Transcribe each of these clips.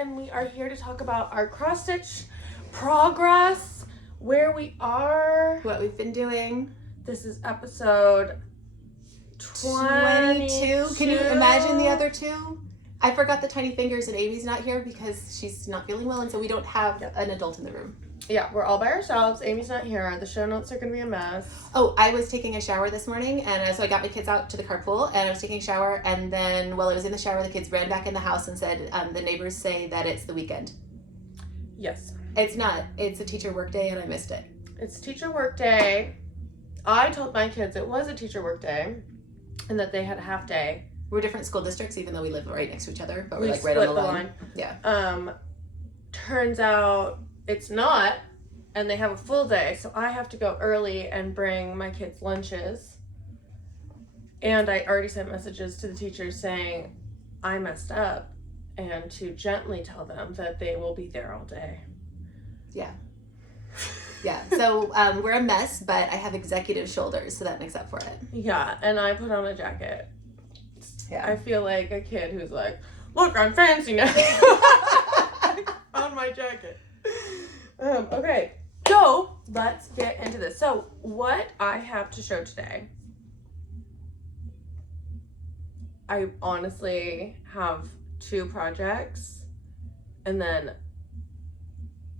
and we are here to talk about our cross stitch progress, where we are, what we've been doing. This is episode 22. Can you imagine the other two? I forgot the tiny fingers, and Amy's not here because she's not feeling well, and so we don't have an adult in the room. Yeah, we're all by ourselves. Amy's not here. The show notes are going to be a mess. Oh, I was taking a shower this morning, and so I got my kids out to the carpool, and I was taking a shower, and then while I was in the shower, the kids ran back in the house and said, the neighbors say that it's the weekend. Yes. It's not. It's a teacher work day, and I missed it. It's teacher work day. I told my kids it was a teacher work day, and that they had a half day. We're different school districts, even though we live right next to each other, but we're like right split on the line. Yeah. Turns out it's not, and they have a full day, so I have to go early and bring my kids lunches. And I already sent messages to the teachers saying I messed up and to gently tell them that they will be there all day. Yeah. Yeah, so we're a mess, but I have executive shoulders, so that makes up for it. Yeah, and I put on a jacket. Yeah. I feel like a kid who's like, look, I'm fancy now. On my jacket. Okay, so let's get into this. So what I have to show today, I honestly have 2 projects and then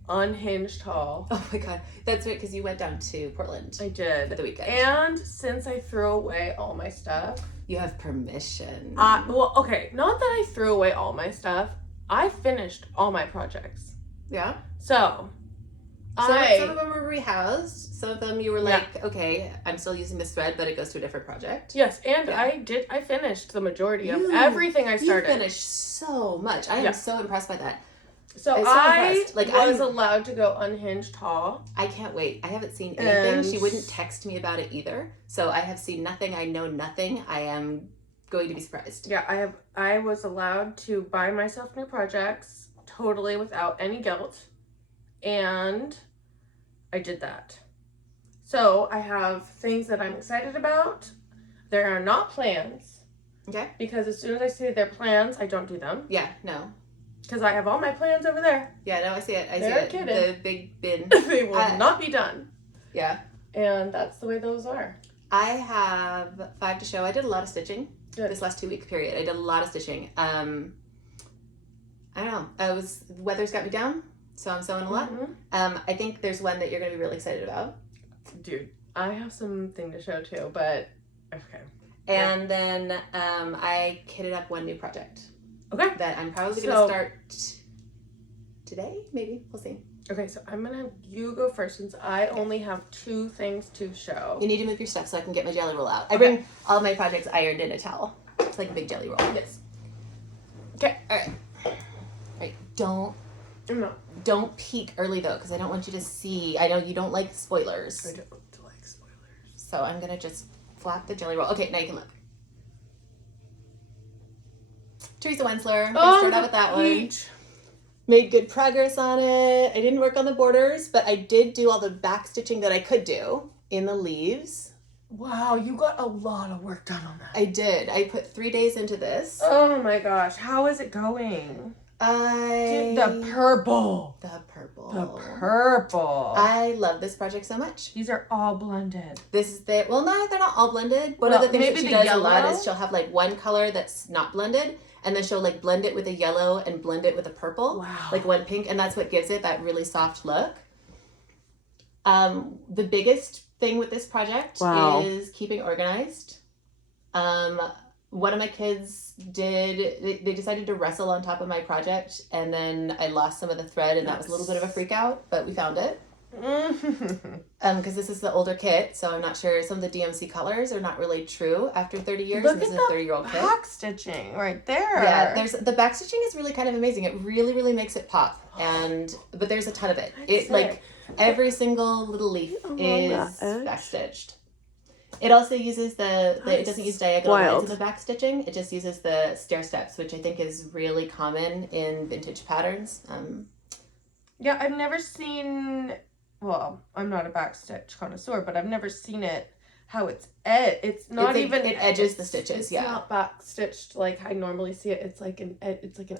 Unhinged haul. Oh my god, that's right, because you went down to Portland. I did. For the weekend. And since I threw away all my stuff. You have permission. Well, okay, not that I threw away all my stuff. I finished all my projects. Yeah? So some of them were rehoused. Some of them you were like, okay, I'm still using this thread, but it goes to a different project. Yes, and I finished the majority of everything I started. You finished so much. I am so impressed by that. So I was allowed to go Unhinged haul. I can't wait. I haven't seen anything. She wouldn't text me about it either. So I have seen nothing. I know nothing. I am going to be surprised. Yeah, I was allowed to buy myself new projects totally without any guilt. And I did that. So I have things that I'm excited about. There are not plans. Okay. Because as soon as I see they're plans, I don't do them. Yeah, no. Because I have all my plans over there. Yeah, no, I see it. They're kidding. The big bin. They will not be done. Yeah. And that's the way those are. I have 5 to show. I did a lot of stitching this last 2-week period. I did a lot of stitching. I don't know. The weather's got me down, so I'm sewing a lot. Mm-hmm. I think there's one that you're going to be really excited about. Dude, I have something to show too, but okay. And then I kitted up one new project. Okay. That I'm probably going to start today, maybe. We'll see. Okay, so I'm going to have you go first since I only have 2 things to show. You need to move your stuff so I can get my jelly roll out. I bring all of my projects ironed in a towel. It's like a big jelly roll. Yes. Okay. All right. All right. Don't peek early though, because I don't want you to see. I know you don't like spoilers. I don't like spoilers. So I'm going to just flap the jelly roll. Okay, now you can look. Teresa Wentzler. Start out with that one. Made good progress on it. I didn't work on the borders, but I did do all the back stitching that I could do in the leaves. Wow, you got a lot of work done on that. I did. I put 3 days into this. Oh my gosh, how is it going? The purple. I love this project so much. These are all blended. No, they're not all blended. One of the things that she does yellow? a lot is she'll have like one color that's not blended, and then she'll like blend it with a yellow and blend it with a purple. Wow. Like one pink, and that's what gives it that really soft look. The biggest thing with this project is keeping organized. One of my kids they decided to wrestle on top of my project, and then I lost some of the thread, and that was a little bit of a freak out, but we found it. Because this is the older kit, so I'm not sure. Some of the DMC colors are not really true after 30 years. Look this at is a 30-year-old kit. Back stitching right there. Yeah, the back stitching is really kind of amazing. It really, really makes it pop. But there's a ton of it. Like every single little leaf is back stitched. It also uses it doesn't use diagonal lines in the back stitching. It just uses the stair steps, which I think is really common in vintage patterns. Yeah, I've never seen. Well, I'm not a backstitch connoisseur, but I've never seen it how it's not even it edges the stitches. It's yeah, not back stitched like I normally see it. It's like an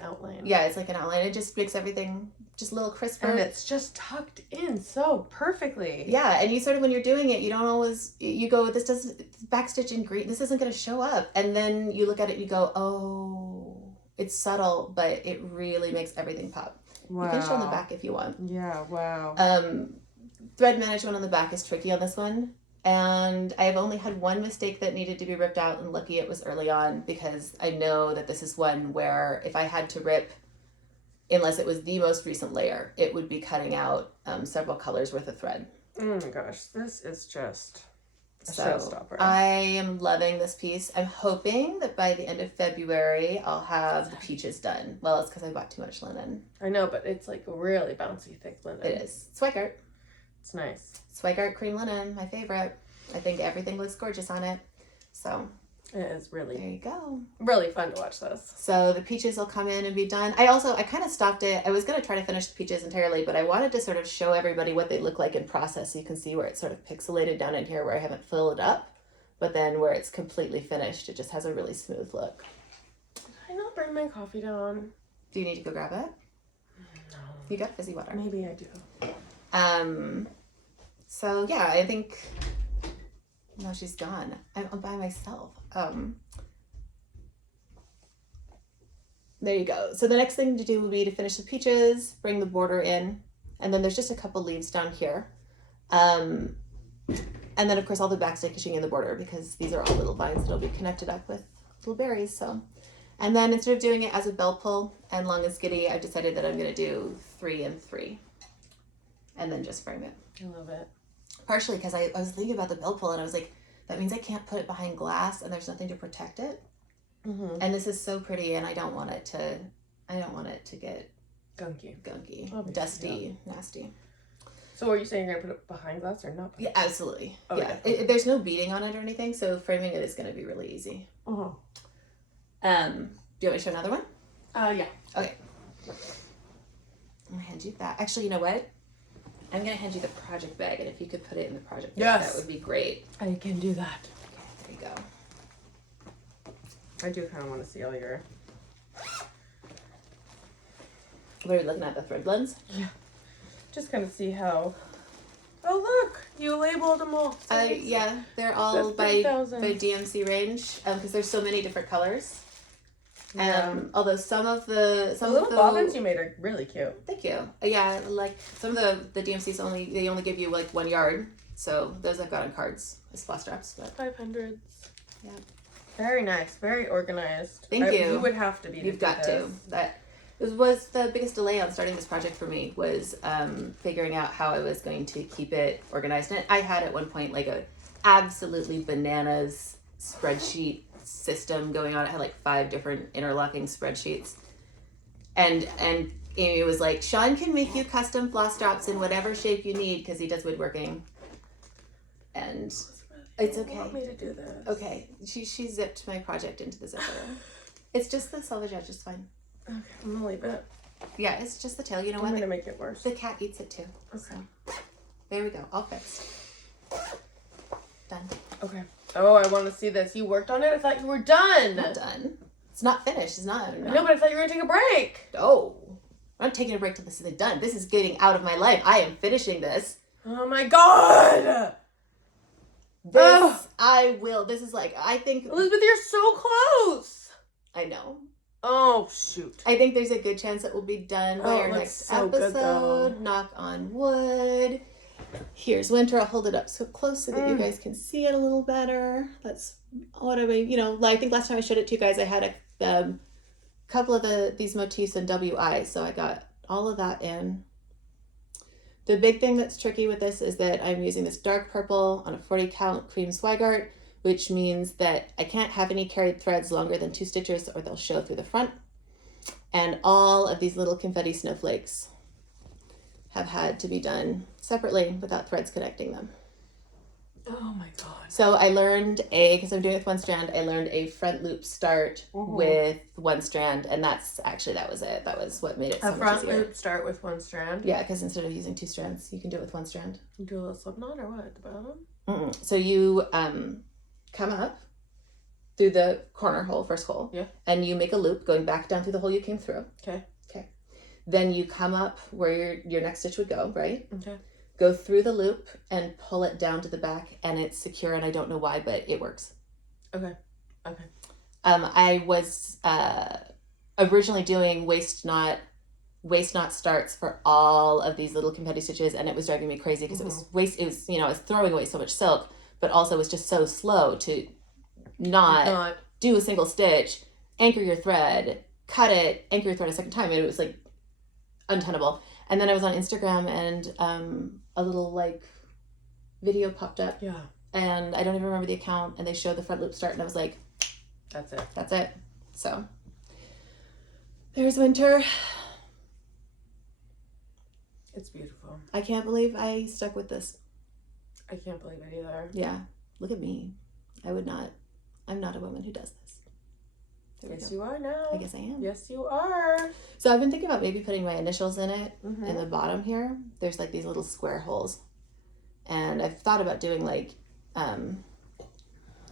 outline. Yeah, it's like an outline. It just makes everything just a little crisper. And it's just tucked in so perfectly. Yeah, and you sort of, when you're doing it, you don't always, you go, this doesn't, backstitch in green, this isn't going to show up. And then you look at it and you go, oh, it's subtle, but it really makes everything pop. Wow. You can show on the back if you want. Yeah, wow. Thread management on the back is tricky on this one. And I have only had one mistake that needed to be ripped out, and lucky it was early on, because I know that this is one where if I had to rip, unless it was the most recent layer, it would be cutting out several colors worth of thread. Oh my gosh, this is just a so showstopper. I am loving this piece. I'm hoping that by the end of February, I'll have the peaches done. Well, it's because I bought too much linen. I know, but it's like really bouncy, thick linen. It is. Zweigart. It's nice. Zweigart cream linen, my favorite. I think everything looks gorgeous on it. So it is really, there you go. Really fun to watch this. So the peaches will come in and be done. I kind of stopped it. I was going to try to finish the peaches entirely, but I wanted to sort of show everybody what they look like in process, so you can see where it's sort of pixelated down in here where I haven't filled it up, but then where it's completely finished, it just has a really smooth look. Did I not bring my coffee down? Do you need to go grab it? No. You got fizzy water. Maybe I do. So yeah, I think, no, she's gone. I'm by myself. There you go. So the next thing to do would be to finish the peaches, bring the border in, and then there's just a couple leaves down here. And then of course all the backstitching in the border, because these are all little vines that'll be connected up with little berries. So, and then instead of doing it as a bell pull and long and skitty, I've decided that I'm going to do 3 and 3 and then just frame it. I love it. Partially because I was thinking about the bell pull and I was like, that means I can't put it behind glass and there's nothing to protect it. Mm-hmm. And this is so pretty, and I don't want it to get gunky, dusty, nasty. So are you saying you're gonna put it behind glass or not? Yeah, absolutely. Oh, yeah. There's no beading on it or anything, so framing it is going to be really easy. Uh-huh. Do you want me to show another one? Yeah. Okay. I'm gonna hand you that. Actually, you know what? I'm gonna hand you the project bag, and if you could put it in the project bag, that would be great. I can do that. Okay, there you go. I do kind of want to see all your... What are you looking at, the thread blends? Yeah. Just kind of see how... Oh, look! You labeled them all. Yeah, they're all by DMC range, because there's so many different colors. Although some of the little bobbins you made are really cute. Thank you. Yeah, like some of the DMCs only give you like 1 yard, so those I've got on cards as floss straps. But 500s. Yeah. Very nice. Very organized. Thank you. You would have to be. You've got to. That was the biggest delay on starting this project for me, was figuring out how I was going to keep it organized. And I had at one point like a absolutely bananas spreadsheet system going on. It had like 5 different interlocking spreadsheets, and Amy was like, Sean can make you custom floss drops in whatever shape you need because he does woodworking, and it's okay. You want me to do this? Okay, she zipped my project into the zipper. It's just the selvage edge, it's fine. Okay, I'm gonna leave it. Yeah, it's just the tail. You know what? I'm gonna make it worse. The cat eats it too. Okay. So, there we go. All fixed. Done. Okay. Oh, I want to see this. You worked on it? I thought you were done. Not done. It's not finished. It's not. I know, but I thought you were gonna take a break. Oh, I'm not taking a break till this is done. This is getting out of my life. I am finishing this. Oh my god! I will. This is like, I think... Elizabeth, you're so close! I know. Oh, shoot. I think there's a good chance it will be done by our next episode. Knock on wood. Here's winter. I'll hold it up so close so that you guys can see it a little better. That's what I mean. You know, I think last time I showed it to you guys, I had a couple of these motifs in WI, so I got all of that in. The big thing that's tricky with this is that I'm using this dark purple on a 40 count cream Zweigart, which means that I can't have any carried threads longer than 2 stitches or they'll show through the front. And all of these little confetti snowflakes have had to be done separately without threads connecting them. Oh my god. So I learned because I'm doing it with 1 strand, I learned a front loop start with 1 strand, and that was it. That was what made it so much easier. A front loop start with 1 strand? Yeah, because instead of using 2 strands, you can do it with 1 strand. You do a little slip knot or what at the bottom? So you come up through the corner hole, first hole. Yeah. And you make a loop going back down through the hole you came through. Okay. Then you come up where your next stitch would go, right? Okay. Go through the loop and pull it down to the back, and it's secure, and I don't know why, but it works. Okay. I was originally doing waist knot starts for all of these little confetti stitches, and it was driving me crazy because it was I was throwing away so much silk, but also it was just so slow to not do a single stitch, anchor your thread, cut it, anchor your thread a second time, and it was like untenable. And then I was on Instagram, and a little like video popped up. Yeah. And I don't even remember the account, and they showed the front loop start, and I was like, that's it. That's it. So there's winter. It's beautiful. I can't believe I stuck with this. I can't believe it either. Yeah. Look at me. I'm not a woman who does this. Yes, you are now. I guess I am. Yes, you are. So I've been thinking about maybe putting my initials in it. In the bottom here. There's like these little square holes. And I've thought about doing like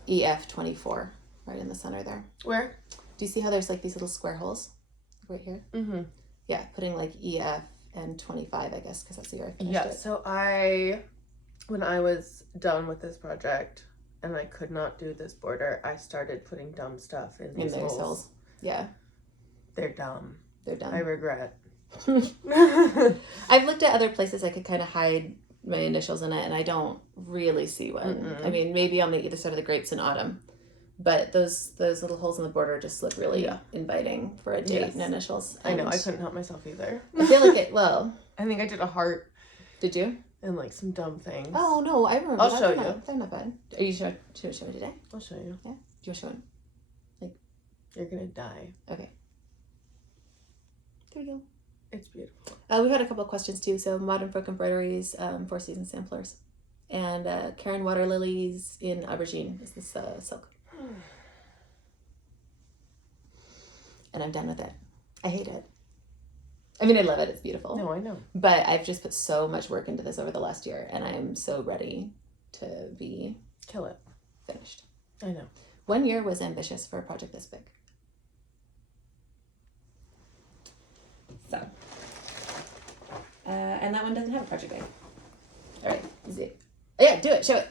EF24 right in the center there. Where? Do you see how there's like these little square holes right here? Mm-hmm. Yeah, putting like EF and 25, I guess, because that's the year I finished it. So when I was done with this project and I could not do this border, I started putting dumb stuff in these holes. Yeah. They're dumb. I regret. I've looked at other places I could kind of hide my initials in it, and I don't really see one. Mm-mm. I mean, maybe on the either side of the grapes in autumn, but those little holes in the border just look really inviting for a date and initials. I know, I couldn't help myself either. I feel like I think I did a heart. Did you? And like some dumb things. Oh no, I remember. I'll show you. They're not bad. Are you sure to show me today? I'll show you. Yeah. Do you want to show them? Like, you're gonna die. Okay. There we go. It's beautiful. We've had a couple of questions too. So Modern Folk Embroideries, Four Seasons samplers, and Karen Water Lilies in Aubergine is this silk. And I'm done with it. I hate it. I mean, I love it. It's beautiful. No, I know. But I've just put so much work into this over the last year, and I'm so ready to be finished. I know. 1 year was ambitious for a project this big. So, and that one doesn't have a project bag. All right, easy. Oh, yeah, do it. Show it.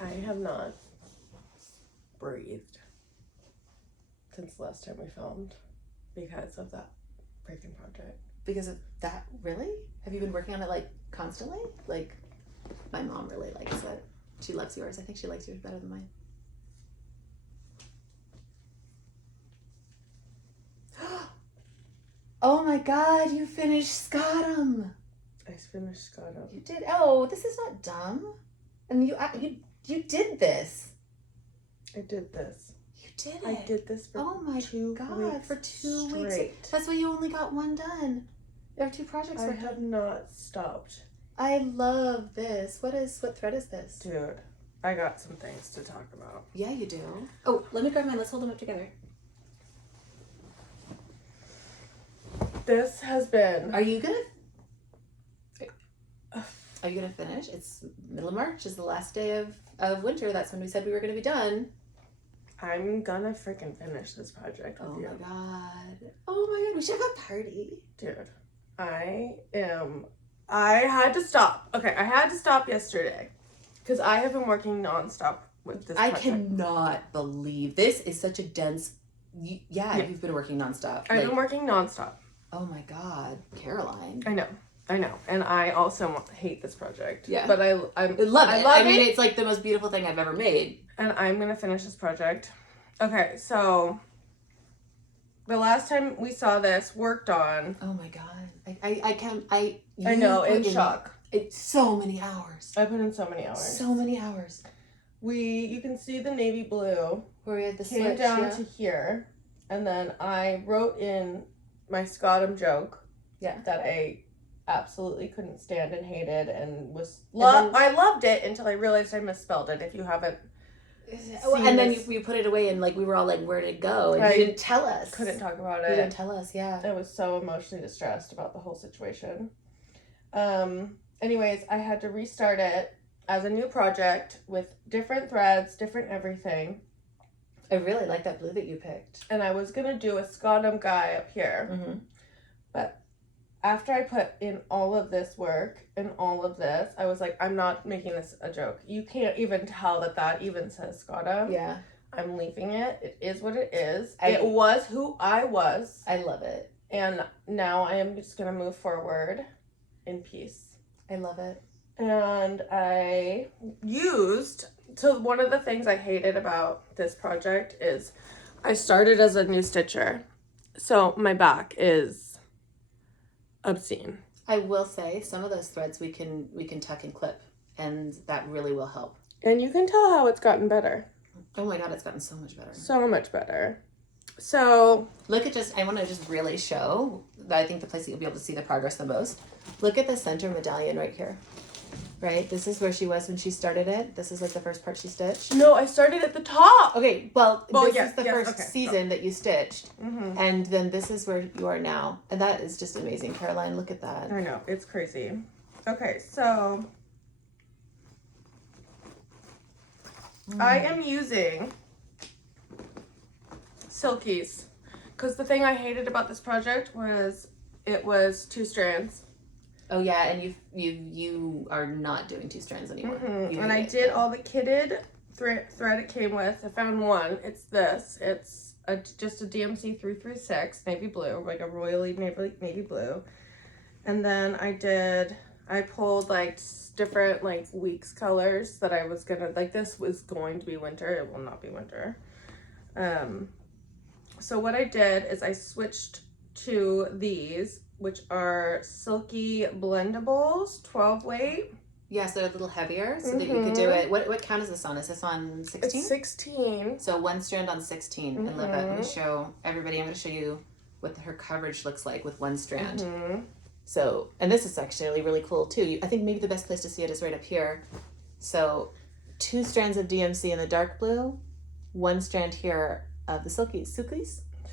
I have not breathed since the last time we filmed because of that freaking project. Because of that, really? Have you been working on it like constantly? Like, my mom really likes it. She loves yours. I think she likes yours better than mine. Oh my God, you finished Scotum. I finished Scotum. You did? Oh, this is not dumb. And you did this. I did this. You did it. I did this for 2 weeks. For 2 weeks. Straight. That's why you only got one done. There are 2 projects. I have not stopped. I love this. What thread is this? Dude, I got some things to talk about. Yeah, you do. Oh, let me grab mine. Let's hold them up together. This has been... Are you gonna finish? It's middle of March is the last day of winter. That's when we said we were gonna be done. I'm gonna freaking finish this project with you. My God. Oh my God, we should have a party. Dude, I had to stop. Okay, I had to stop yesterday because I have been working nonstop with this project. I cannot believe this is such a dense... You've been working nonstop. I've been working nonstop. Oh my God, Caroline. I know. And I also hate this project. Yeah. But I love it. I mean, it's like the most beautiful thing I've ever made. And I'm going to finish this project. Okay, so the last time we saw this worked on... Oh my God. I know, in shock. It's so many hours. I put in so many hours. So many hours. You can see the navy blue. Where we had the came switch, down to here. And then I wrote in my Scotum joke that I absolutely couldn't stand and hated and was I loved it until I realized I misspelled it. If you haven't and then you put it away and like we were all like, where did it go? And you didn't tell us. Couldn't talk about it. You didn't tell us. Yeah. I was so emotionally distressed about the whole situation. Anyways, I had to restart it as a new project with different threads, different everything. I really like that blue that you picked. And I was going to do a Scotum guy up here. Mm-hmm. But after I put in all of this work and all of this, I was like, I'm not making this a joke. You can't even tell that even says Scotum. Yeah. I'm leaving it. It is what it is. It was who I was. I love it. And now I am just going to move forward in peace. I love it. And I used, so one of the things I hated about this project is I started as a new stitcher. So my back is obscene. I will say some of those threads we can tuck and clip, and that really will help. And you can tell how it's gotten better. Oh my God, it's gotten so much better. So much better. So look at I want to just really show that I think the place that you'll be able to see the progress the most. Look at the center medallion right here. Right? This is where she was when she started it. This is like the first part she stitched. No, I started at the top. Okay, well this yes, is the first season that you stitched. Mm-hmm. And then this is where you are now. And that is just amazing, Caroline. Look at that. I know. It's crazy. Okay, so I am using Silkies because the thing I hated about this project was it was 2 strands. Oh yeah, and you are not doing 2 strands anymore. Mm-hmm. And I did all the kitted thread it came with. I found one. It's this. It's just a DMC 336 navy blue, like a royally navy blue. And then I pulled like different like weeks colors that I was gonna, like this was going to be winter. It will not be winter. So what I did is I switched to these, which are Silky Blendables, 12 weight. Yeah, so they're a little heavier so that you could do it. What count is this on? Is this on 16? It's 16. So 1 strand on 16. And let me show everybody, I'm going to show you what her coverage looks like with 1 strand. Mm-hmm. So, and this is actually really cool too. I think maybe the best place to see it is right up here. So 2 strands of DMC in the dark blue, 1 strand here of the Silky. Silky.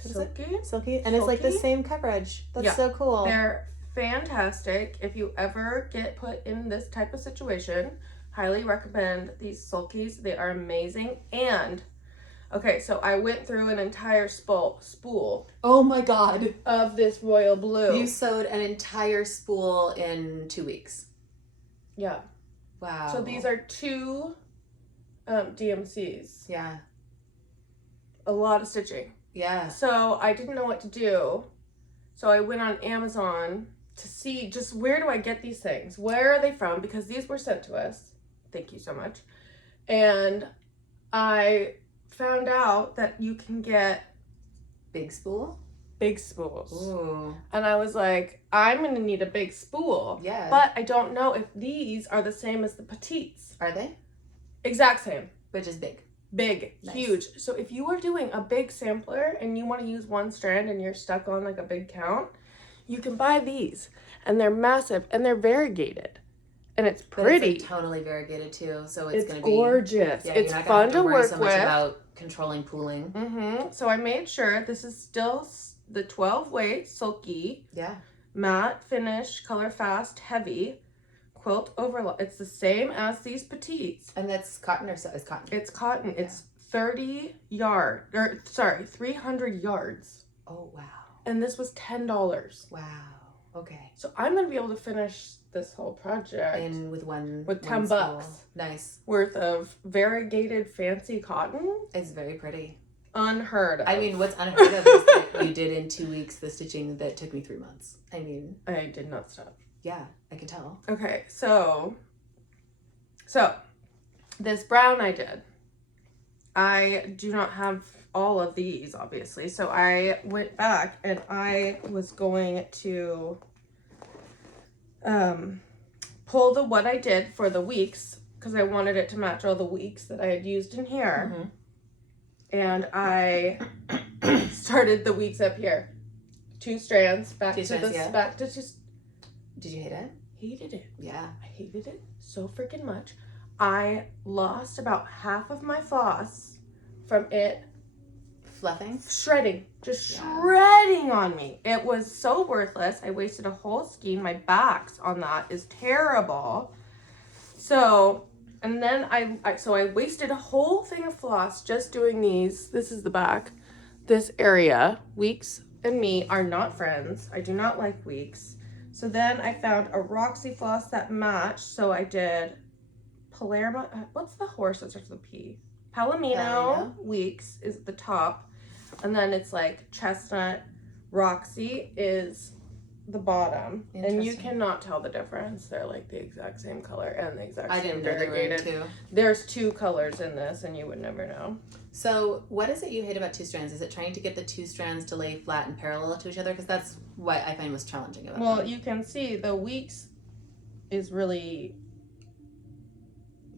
And it's like the same coverage. That's so cool. They're fantastic. If you ever get put in this type of situation, highly recommend these Silkies. They are amazing. And okay, so I went through an entire spool. Oh my God. Of this royal blue. You sewed an entire spool in 2 weeks. Yeah. Wow. So these are 2 DMCs. Yeah. A lot of stitching. Yeah. So I didn't know what to do. So I went on Amazon to see just where do I get these things? Where are they from? Because these were sent to us. Thank you so much. And I found out that you can get big spools. Ooh. And I was like, I'm going to need a big spool. Yeah. But I don't know if these are the same as the petites. Are they? Exact same. But just big. Big, nice. Huge. So if you are doing a big sampler and you want to use 1 strand and you're stuck on like a big count, you can buy these. And they're massive and they're variegated. And it's pretty. But it's like totally variegated too, so it's going to be gorgeous. Yeah, it's fun to work so with. Much about controlling pooling. Mm-hmm. So I made sure this is still the 12 weight Silky. Yeah. Matte finish, color fast, heavy. Quilt overlock. It's the same as these petites. And that's cotton or so? It's cotton. It's cotton. Yeah. It's 300 yards. Oh, wow. And this was $10. Wow. Okay. So I'm going to be able to finish this whole project. And with $10 Nice. Worth of variegated fancy cotton. It's very pretty. Unheard of. I mean, what's unheard of is that you did in 2 weeks the stitching that took me 3 months. I mean. I did not stop. Yeah, I can tell. Okay, so this brown I do not have all of these, obviously. So I went back and I was going to pull what I did for the weeks because I wanted it to match all the weeks that I had used in here. Mm-hmm. And I started the weeks up here. 2 strands back to just. Did you hate it? Hated it. Yeah. I hated it so freaking much. I lost about half of my floss from it Fluffing? Shredding. Just shredding on me. It was so worthless. I wasted a whole skein. My backs on that is terrible. So, and then I wasted a whole thing of floss just doing these. This is the back. This area. Weeks and me are not friends. I do not like Weeks. So then I found a Roxy floss that matched. So I did Palermo. What's the horse that starts with a P? Palomino. Weeks is the top. And then it's like Chestnut. Roxy is the bottom. And you cannot tell the difference. They're like the exact same color and the exact same variegated. There's 2 colors in this and you would never know. So what is it you hate about 2 strands? Is it trying to get the 2 strands to lay flat and parallel to each other? Because that's what I find most challenging about them. You can see the Weeks is really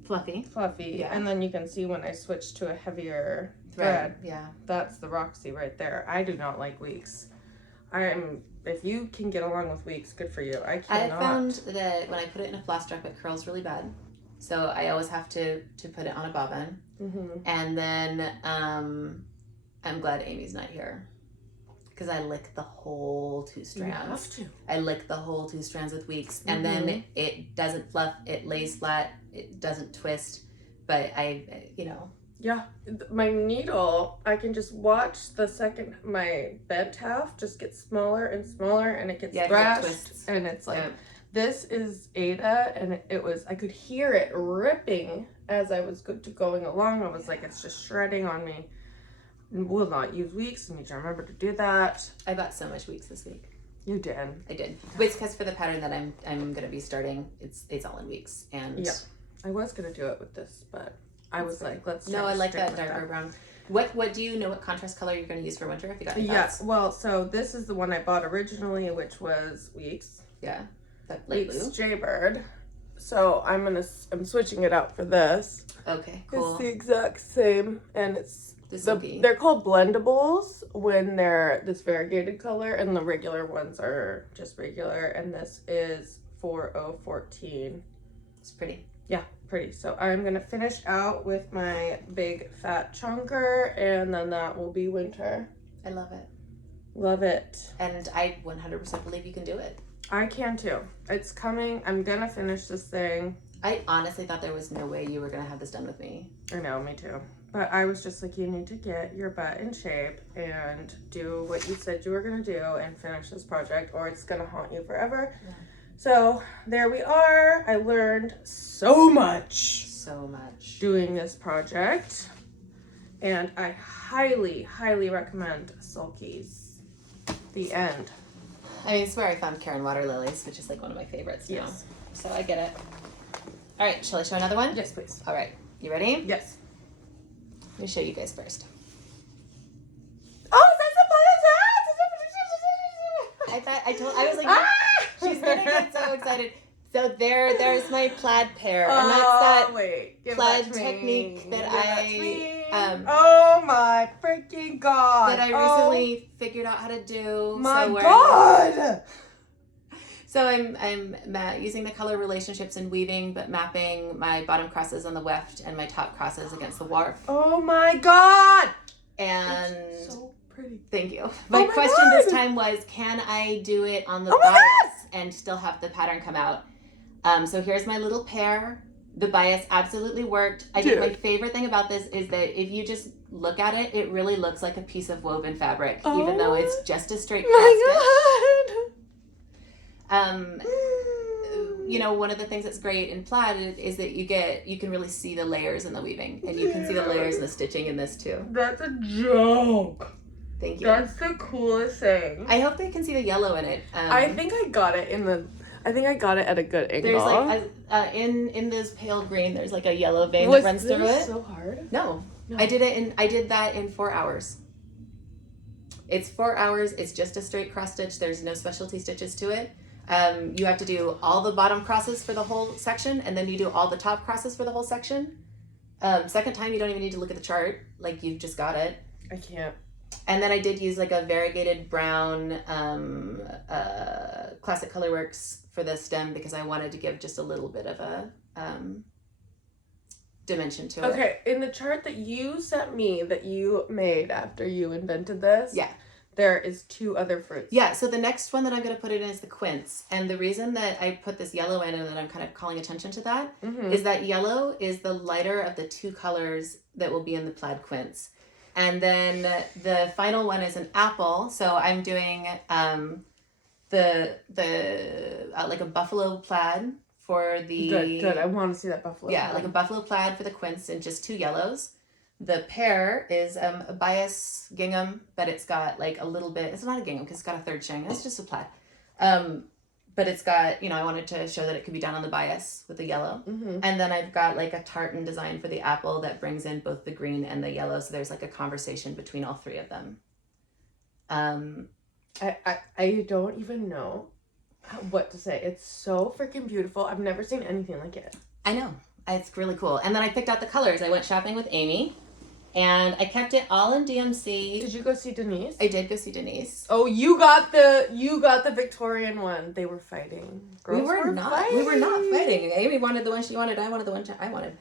fluffy. Yeah. And then you can see when I switch to a heavier thread. Yeah. That's the Roxy right there. I do not like Weeks. If you can get along with Weeks, good for you. I cannot. I found that when I put it in a floss strap, it curls really bad. So I always have to put it on a bobbin. Mm-hmm. And then I'm glad Amy's not here. Because I lick the whole 2 strands. You have to. I lick the whole 2 strands with Weeks. Mm-hmm. And then it doesn't fluff. It lays flat. It doesn't twist. But Yeah, my needle, I can just watch my bent half just get smaller and smaller and it gets thrashed and it's like, this is Aida and I could hear it ripping as I was going along. I was like, it's just shredding on me. Will not use Weeks. I need to remember to do that. I bought so much Weeks this week. You did. I did. It's because for the pattern that I'm going to be starting, it's all in Weeks. And yeah, I was going to do it with this, but I was like, let's. No, I like that darker brown. What do you know? What contrast color you're going to use for winter? If you got any thoughts? Well, so this is the one I bought originally, which was Weeks. Yeah, that light blue. Jaybird. So I'm switching it out for this. Okay, cool. It's the exact same, and it's they're called blendables when they're this variegated color, and the regular ones are just regular. And this is 4014. It's pretty. Yeah, pretty. So I'm going to finish out with my big fat chunker and then that will be winter. I love it. Love it. And I 100% believe you can do it. I can too. It's coming. I'm going to finish this thing. I honestly thought there was no way you were going to have this done with me. I know, me too. But I was just like, you need to get your butt in shape and do what you said you were going to do and finish this project or it's going to haunt you forever. Yeah. So there we are. I learned so much doing this project. And I highly, highly recommend Silkies. The end. I mean, it's where I found Karen Water Lilies, which is like one of my favorites now. Yes. So I get it. All right, shall I show another one? Yes, please. All right, you ready? Yes. Let me show you guys first. Oh, I was like, she's gonna get so excited. So there's my plaid pear, and that's that plaid technique that oh my freaking god! That I recently figured out how to do. My god! So I'm using the color relationships and weaving, but mapping my bottom crosses on the weft and my top crosses against the warp. Oh my god! And it's so pretty. Thank you. My question this time was, can I do it on the bias and still have the pattern come out? So here's my little pear. The bias absolutely worked. I think my favorite thing about this is that if you just look at it, it really looks like a piece of woven fabric, even though it's just a straight cross stitch. You know, one of the things that's great in plaid is that you can really see the layers in the weaving, and you can see the layers in the stitching in this too. That's a joke. Thank you. That's the coolest thing. I hope they can see the yellow in it. I think I got it at a good angle. There's like in this pale green, there's like a yellow vein that runs through it. Was this so hard? No. I did that in 4 hours. It's 4 hours. It's just a straight cross stitch. There's no specialty stitches to it. You have to do all the bottom crosses for the whole section, and then you do all the top crosses for the whole section. Second time, you don't even need to look at the chart. Like, you've just got it. I can't. And then I did use like a variegated brown Classic Colorworks for the stem because I wanted to give just a little bit of a dimension to it. Okay, in the chart that you sent me that you made after you invented this, there is 2 other fruits. Yeah, so the next one that I'm going to put it in is the quince. And the reason that I put this yellow in and that I'm kind of calling attention to that is that yellow is the lighter of the 2 colors that will be in the plaid quince. And then the final one is an apple. So I'm doing like a buffalo plaid for the... Good. I want to see that buffalo plaid. Like a buffalo plaid for the quince and just 2 yellows. The pear is a bias gingham, but it's got like a little bit, it's not a gingham because it's got a 3rd string. It's just a plaid. But it's got, I wanted to show that it could be done on the bias with the yellow. And then I've got like a tartan design for the apple that brings in both the green and the yellow. So there's like a conversation between all 3 of them. I don't even know what to say. It's so freaking beautiful. I've never seen anything like it. I know. It's really cool. And then I picked out the colors. I went shopping with Amy. And I kept it all in DMC. Did you go see Denise? I did go see Denise. Oh, you got the Victorian one. They were fighting. We were not fighting. Amy wanted the one she wanted. I wanted the one I wanted.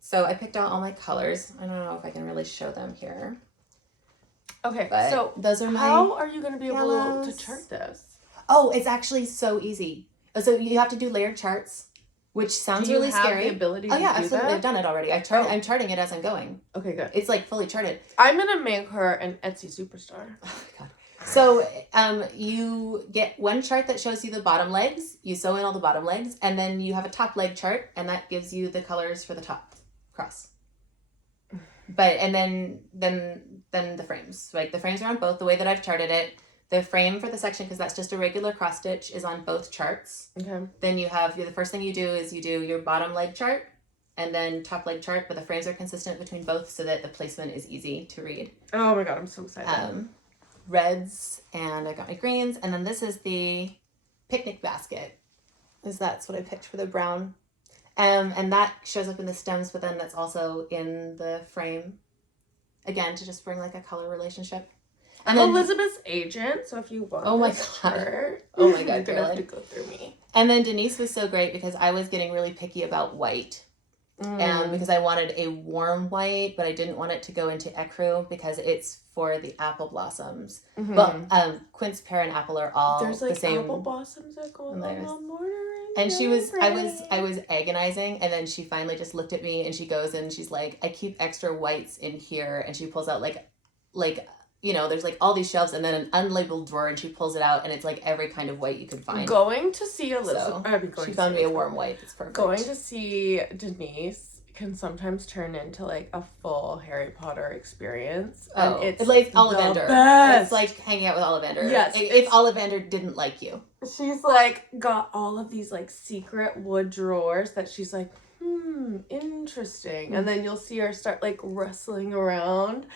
So I picked out all my colors. I don't know if I can really show them here. Okay, but so those are how are you going to be able to chart this? Oh, it's actually so easy. So you have to do layered charts. Which sounds really scary. Do you have the ability to do absolutely. that? I've done it already. I'm charting it as I'm going. Okay, good. It's like fully charted. I'm going to make her an Etsy superstar. Oh my God. So you get one chart that shows you the bottom legs. You sew in all the bottom legs. And then you have a top leg chart. And that gives you the colors for the top cross. And then the frames. Like the frames are on both the way that I've charted it. The frame for the section, because that's just a regular cross stitch, is on both charts. Okay. Then you have, the first thing you do is you do your bottom leg chart and then top leg chart, but the frames are consistent between both so that the placement is easy to read. Oh my God, I'm so excited. Reds, and I got my greens, and then this is the picnic basket. That's what I picked for the brown. And that shows up in the stems, but then that's also in the frame. Again, to just bring like a color relationship. I'm Elizabeth's agent, so if you want oh my God, you're gonna have to go through me. And then Denise was so great because I was getting really picky about white, because I wanted a warm white, but I didn't want it to go into ecru because it's for the apple blossoms. Well, quince, pear, and apple are all the same. There's like apple blossoms that go on the border. And I was agonizing, and then she finally just looked at me and she goes and she's like, I keep extra whites in here, and she pulls out like. There's like all these shelves and then an unlabeled drawer, and she pulls it out and it's like every kind of white you could find. Going to see Elizabeth. She found me a warm white. It's perfect. Going to see Denise can sometimes turn into like a full Harry Potter experience. And it's like Ollivander. Best. It's like hanging out with Ollivander. Yes. If Ollivander didn't like you. She's like got all of these like secret wood drawers that she's like, interesting. And then you'll see her start like rustling around.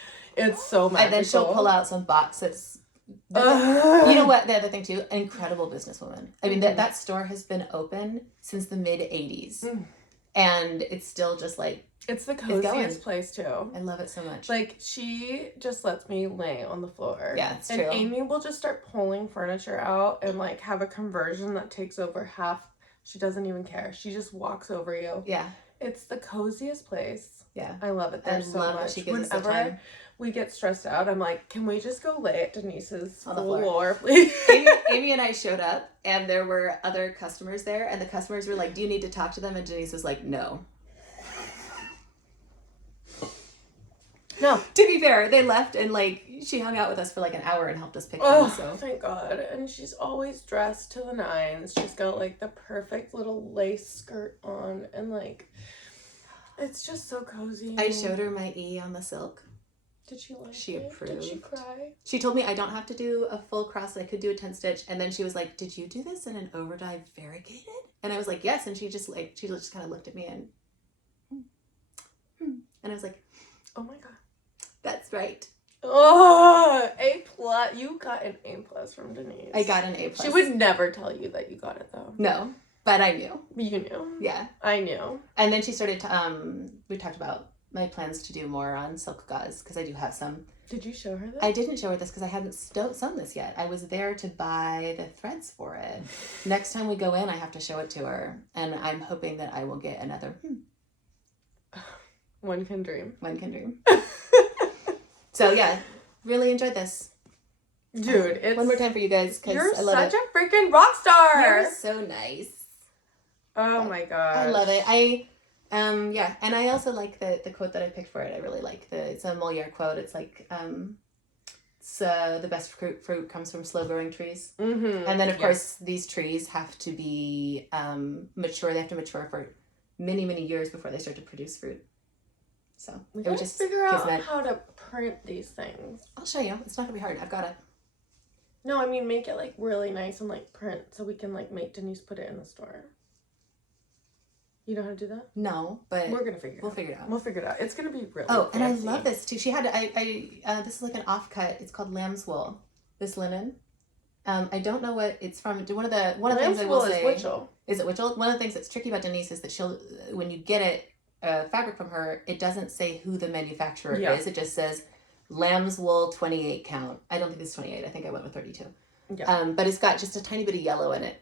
It's so magical. And then she'll pull out some boxes. You know what? The other thing too, an incredible businesswoman. I mean, that store has been open since the mid 80s. And it's still just like... It's the coziest place too. I love it so much. Like, she just lets me lay on the floor. Yeah, it's true. And Amy will just start pulling furniture out and like have a conversion that takes over half. She doesn't even care. She just walks over you. Yeah. It's the coziest place. Yeah. I love it there so much. She gives us the time. We get stressed out, I'm like, can we just go lay at Denise's floor, please? Amy and I showed up, and there were other customers there, and the customers were like, do you need to talk to them? And Denise was like, no. No. To be fair, they left, and like, she hung out with us for like an hour and helped us pick things. So. Thank God. And she's always dressed to the nines. She's got like the perfect little lace skirt on, and like, it's just so cozy. I showed her my E on the silk. Did she like She approved. Did she cry? She told me I don't have to do a full cross. I could do a 10 stitch. And then she was like, did you do this in an overdye variegated? And I was like, yes. And she just kind of looked at me and I was like, oh my God. That's right. Oh, A+. You got an A+ from Denise. I got an A+. She would never tell you that you got it though. No, but I knew. You knew. Yeah. I knew. And then she started we talked about my plans to do more on silk gauze because I do have some. Did you show her this? I didn't show her this because I hadn't sewn this yet. I was there to buy the threads for it. Next time we go in, I have to show it to her. And I'm hoping that I will get another. One can dream. One can dream. So yeah, really enjoyed this. Dude, it's... One more time for you guys because I love it. You're such a freaking rock star! You're so nice. Oh my god. I love it. Yeah, and I also like the quote that I picked for it. I really like it's a Moliere quote. It's like, the best fruit comes from slow growing trees. Mm-hmm. And then of course these trees have to be mature. They have to mature for many, many years before they start to produce fruit. So we it would just figure out how to print these things. I'll show you. It's not gonna be hard. I've got it. No, I mean make it like really nice and like print so we can like make Denise put it in the store. You know how to do that? No, but we're gonna figure it out. We'll figure it out. We'll figure it out. It's gonna be really fancy. And I love this too. She had this is like an offcut. It's called lamb's wool. This linen. I don't know what it's from. One of the things I will say is Witchell. Is it Witchell? One of the things that's tricky about Denise is that when you get it fabric from her, it doesn't say who the manufacturer is. It just says lamb's wool 28 count. I don't think it's 28. I think I went with 32. Yeah. But it's got just a tiny bit of yellow in it,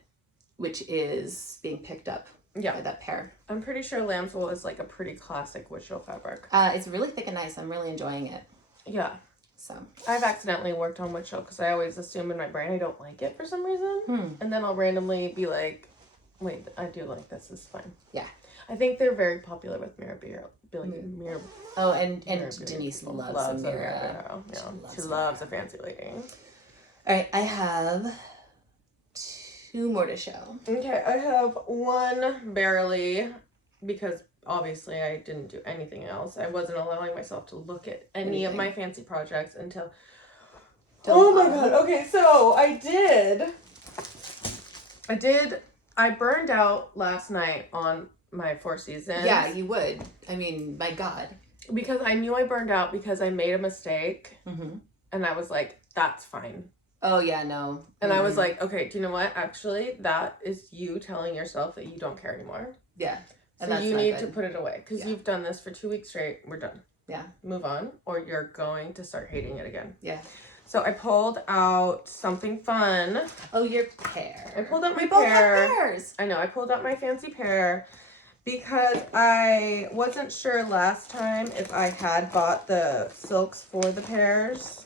which is being picked up. Yeah, by that Pear. I'm pretty sure lamb's wool is like a pretty classic Witchell fabric. It's really thick and nice. I'm really enjoying it. Yeah. So I've accidentally worked on Witchell because I always assume in my brain I don't like it for some reason. And then I'll randomly be like, wait, I do like this. This is fine. Yeah. I think they're very popular with Mirror. Oh, and Denise loves Mirror. Yeah. She loves a fancy lady. All right, I have 2 more to show. Okay, I have one barely because obviously I didn't do anything else. I wasn't allowing myself to look at any of my fancy projects until... Oh my god. Okay, so I burned out last night on my Four Seasons. Yeah, you would. I mean, my god. Because I knew I burned out because I made a mistake. And I was like, that's fine. Oh, yeah, no. And I was like, okay, do you know what? Actually, that is you telling yourself that you don't care anymore. Yeah. And so you need to put it away because you've done this for 2 weeks straight. We're done. Yeah. Move on or you're going to start hating it again. Yeah. So I pulled out something fun. Oh, your Pear. I pulled out my We both Pear. have Pears. I know. I pulled out my fancy Pear because I wasn't sure last time if I had bought the silks for the Pears.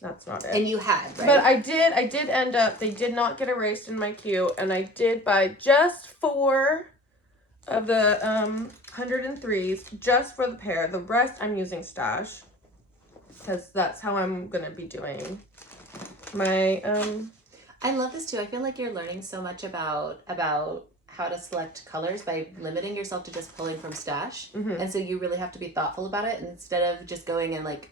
That's not it. And you had, right? But I did end up, they did not get erased in my queue, and I did buy just 4 of the 103s, just for the Pear. The rest I'm using stash, because that's how I'm going to be doing my... I love this too. I feel like you're learning so much about how to select colors by limiting yourself to just pulling from stash. And so you really have to be thoughtful about it, and instead of just going and like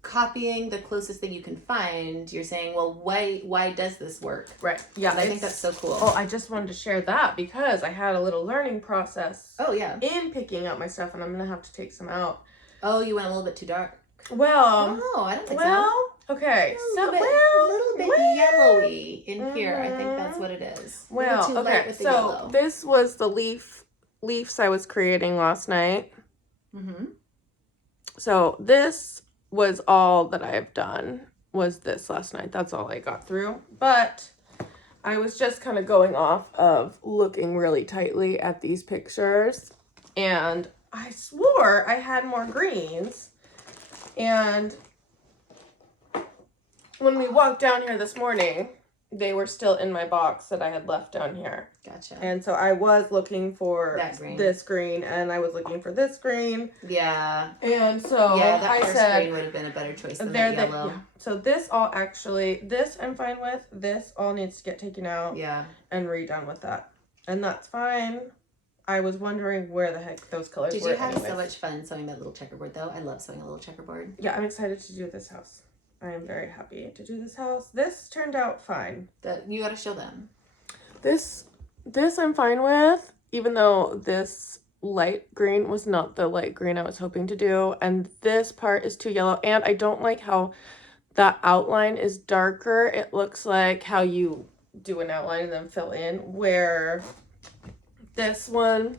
copying the closest thing you can find, you're saying, well, why does this work? Right. Yeah. And I think that's so cool. Oh, I just wanted to share that because I had a little learning process. Oh, yeah. In picking out my stuff, and I'm going to have to take some out. Oh, you went a little bit too dark. Well. No, I don't think so. Okay. A little bit yellowy in here. I think that's what it is. Well, okay. So yellow. This was the leaves I was creating last night. So this was all that I have done was this last night. That's all I got through. But I was just kind of going off of looking really tightly at these pictures. And I swore I had more greens. And when we walked down here this morning, they were still in my box that I had left down here. Gotcha. And so I was looking for this green, and I was looking for this green. Yeah. And so that I first said green would have been a better choice than that yellow. So this all actually, this I'm fine with. This all needs to get taken out. Yeah. And redone with that. And that's fine. I was wondering where the heck those colors were. Did you have so much fun sewing that little checkerboard, though? I love sewing a little checkerboard. Yeah, I'm excited to do this house. I am very happy to do this house. This turned out fine. You got to show them. This I'm fine with, even though this light green was not the light green I was hoping to do. And this part is too yellow. And I don't like how that outline is darker. It looks like how you do an outline and then fill in, where this one,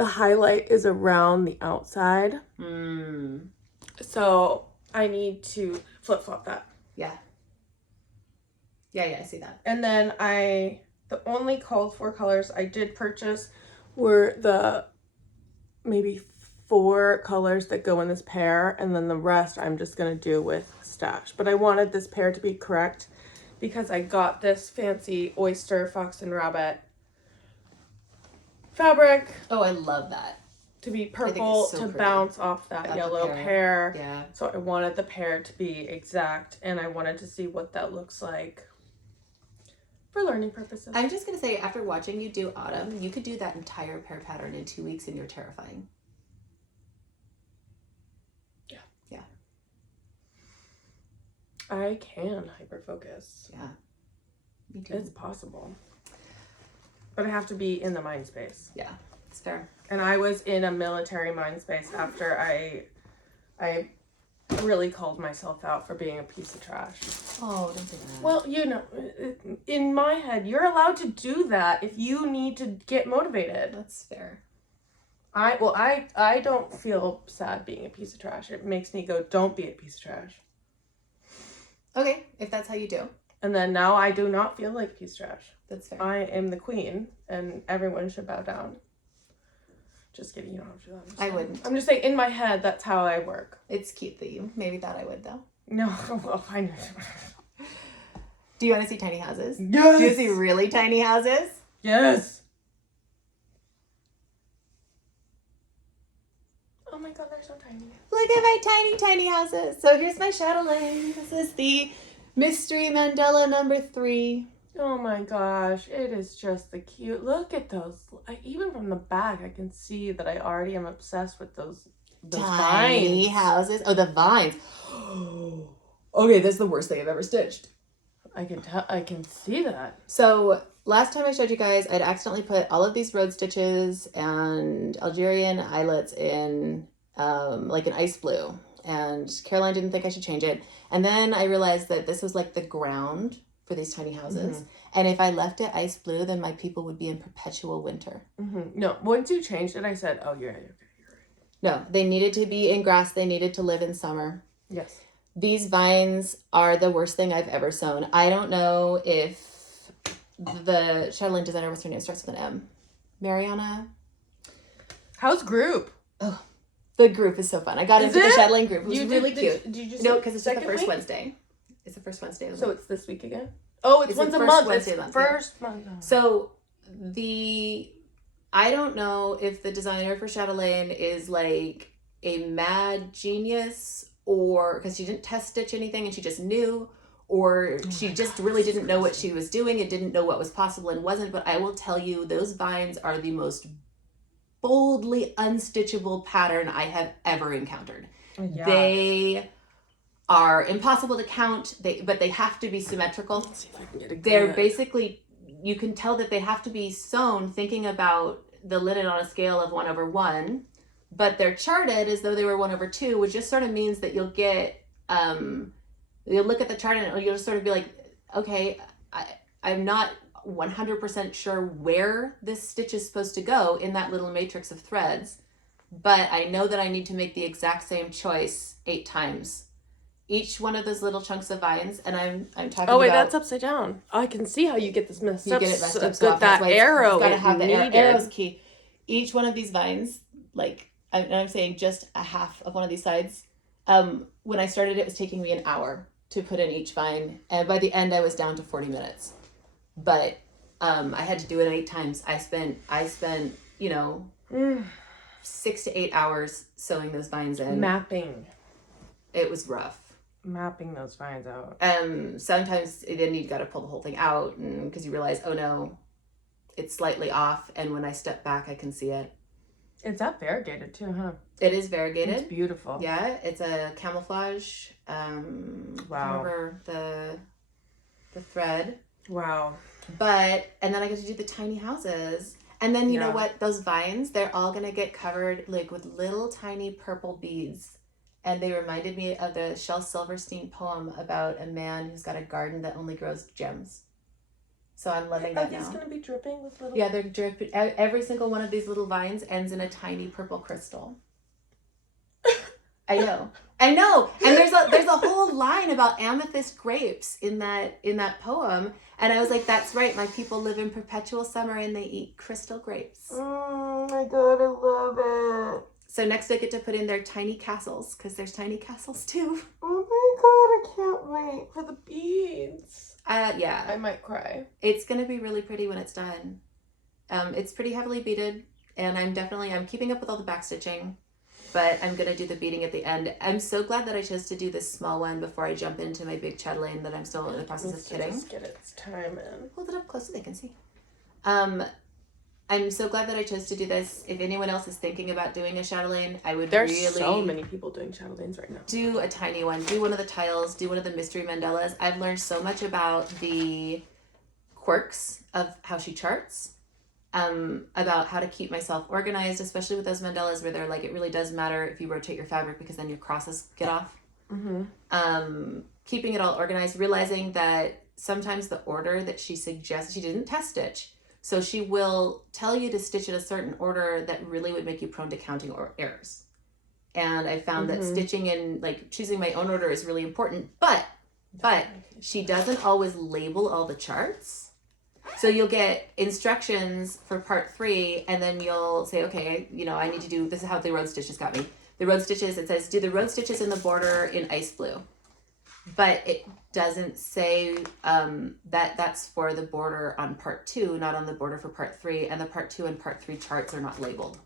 the highlight is around the outside. So I need to flip-flop that. Yeah. Yeah, I see that. And then the only called for colors I did purchase were the maybe 4 colors that go in this pair, and then the rest I'm just gonna do with stash. But I wanted this pair to be correct because I got this fancy Oyster Fox and Rabbit fabric. Oh, I love that. To be purple to bounce off that yellow pear. Yeah. So I wanted the pear to be exact, and I wanted to see what that looks like for learning purposes. I'm just going to say, after watching you do autumn, you could do that entire pear pattern in 2 weeks and you're terrifying. Yeah. Yeah. I can hyper-focus. Yeah. Me too. It's possible. But I have to be in the mind space. Yeah, it's fair. And I was in a military mind space after I really called myself out for being a piece of trash. Oh, don't say that. Well, you know, in my head, you're allowed to do that if you need to get motivated. That's fair. I don't feel sad being a piece of trash. It makes me go, don't be a piece of trash. Okay, if that's how you do. And then now I do not feel like a piece of trash. That's fair. I am the queen, and everyone should bow down. Just kidding, you don't have to do that. I wouldn't. I'm just saying, in my head, that's how I work. It's cute that you maybe thought I would, though. No, well, I know. Do you want to see tiny houses? Yes! Do you see really tiny houses? Yes! Oh my god, they're so tiny. Look at my tiny, tiny houses. So here's my Châtelaine. This is the Mystery Mandala number 3. Oh my gosh, it is just the cute. Look at those. Even from the back, I can see that I already am obsessed with those tiny vines. Houses. Oh, the vines. Okay, this is the worst thing I've ever stitched. I can tell. I can see that. So last time I showed you guys, I'd accidentally put all of these road stitches and Algerian eyelets in like an ice blue, and Caroline didn't think I should change it. And then I realized that this was like the ground for these tiny houses. Mm-hmm. And if I left it ice blue, then my people would be in perpetual winter. Mm-hmm. No, once you changed it, I said, oh, you're right. No, they needed to be in grass. They needed to live in summer. Yes. These vines are the worst thing I've ever sewn. I don't know if the Châtelaine designer, what's her name, starts with an M. Mariana? How's group? Oh, the group is so fun. I got into the Châtelaine group. It was really cute. Did you just because it's the first week? Wednesday. It's the first Wednesday of the month. So it's this week again? Oh, it's once a month. Wednesday it's first month. So I don't know if the designer for Châtelaine is like a mad genius, or because she didn't test stitch anything and she just knew, or she just really didn't know what she was doing and didn't know what was possible and wasn't. But I will tell you, those vines are the most boldly unstitchable pattern I have ever encountered. Yeah. They are impossible to count, but they have to be symmetrical. Let's see if I can get They're basically, you can tell that they have to be sewn thinking about the linen on a scale of 1/1, but they're charted as though they were 1/2, which just sort of means that you'll get, you'll look at the chart and you'll just sort of be like, okay, I'm not 100% sure where this stitch is supposed to go in that little matrix of threads, but I know that I need to make the exact same choice 8 times. Each one of those little chunks of vines, and I'm talking about... Oh, wait, that's upside down. Oh, I can see how you get this messed up. You get it messed up. So that arrow, it's got to have the arrow's key. Each one of these vines, like, I'm saying just a half of one of these sides. When I started, it was taking me an hour to put in each vine, and by the end, I was down to 40 minutes. But I had to do it 8 times. I spent 6 to 8 hours sewing those vines in. Mapping. It was rough. Mapping those vines out. Sometimes then you got to pull the whole thing out, and because you realize, oh no, it's slightly off, and when I step back, I can see it. It's that variegated too, huh? It is variegated. It's beautiful. Yeah, it's a camouflage. Wow. Remember the thread. Wow. And then I get to do the tiny houses. And then you know what? Those vines, they're all going to get covered like with little tiny purple beads. And they reminded me of the Shel Silverstein poem about a man who's got a garden that only grows gems. So I'm loving that now. Are these going to be dripping with little... Yeah, they're dripping. Every single one of these little vines ends in a tiny purple crystal. I know. And there's a whole line about amethyst grapes in that poem. And I was like, that's right. My people live in perpetual summer and they eat crystal grapes. Oh my God, I love it. So next I get to put in their tiny castles, because there's tiny castles too. Oh my God, I can't wait for the beads. Yeah. I might cry. It's going to be really pretty when it's done. It's pretty heavily beaded, and I'm keeping up with all the back stitching, but I'm going to do the beading at the end. I'm so glad that I chose to do this small one before I jump into my big Châtelaine that I'm still in the process of kitting. Just get its time in. Hold it up close so they can see. I'm so glad that I chose to do this. If anyone else is thinking about doing a Châtelaine, I would There's really... so many people doing Châtelaines right now. Do a tiny one. Do one of the tiles. Do one of the mystery mandalas. I've learned so much about the quirks of how she charts, about how to keep myself organized, especially with those mandalas where they're like, it really does matter if you rotate your fabric because then your crosses get off. Mm-hmm. Keeping it all organized, realizing that sometimes the order that she suggests, she didn't test stitch. So she will tell you to stitch in a certain order that really would make you prone to counting or errors. And I found that stitching in, like, choosing my own order is really important, but she doesn't always label all the charts. So you'll get instructions for part 3, and then you'll say, okay, I need to do, this is how the road stitches got me. The road stitches, it says, do the road stitches in the border in ice blue. But it doesn't say that that's for the border on part 2, not on the border for part 3. And the part 2 and part 3 charts are not labeled.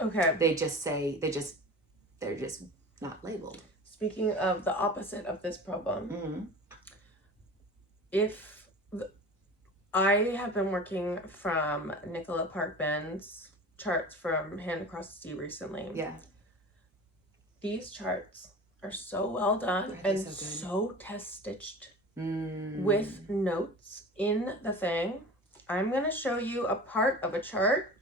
Okay. They just say, they're just not labeled. Speaking of the opposite of this problem, I have been working from Nicola Parkman's charts from Hand Across the Sea recently. Yeah. These charts are so well done and so test stitched with notes in the thing. I'm going to show you a part of a chart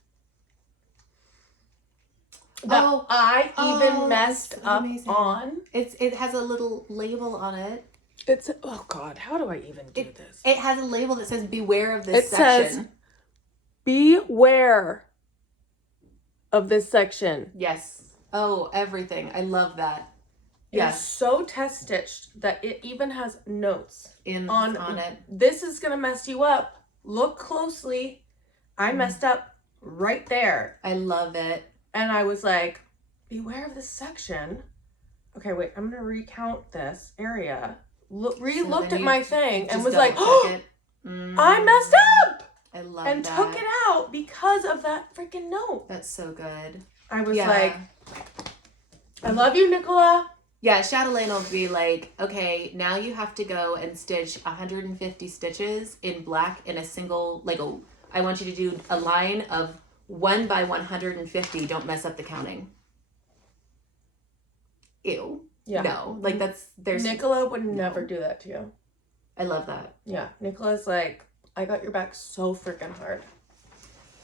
that I even messed up on. It has a little label on it. Oh God, how do I even do this? It has a label that says beware of this section. It says beware of this section. Yes. Oh, everything. I love that. It's so test stitched that it even has notes on it. This is gonna mess you up. Look closely. I messed up right there. I love it. And I was like, beware of this section. Okay, wait, I'm gonna recount this area. Looked at my thing and was like, oh, I messed up. I love and that. took it out because of that freaking note. That's so good. I was like, I love you, Nicola. Yeah, Châtelaine will be like, okay, now you have to go and stitch 150 stitches in black in a single, I want you to do a line of 1 by 150. Don't mess up the counting. Ew. Yeah. No, Nicola would never do that to you. I love that. Yeah, Nicola's like, I got your back so freaking hard.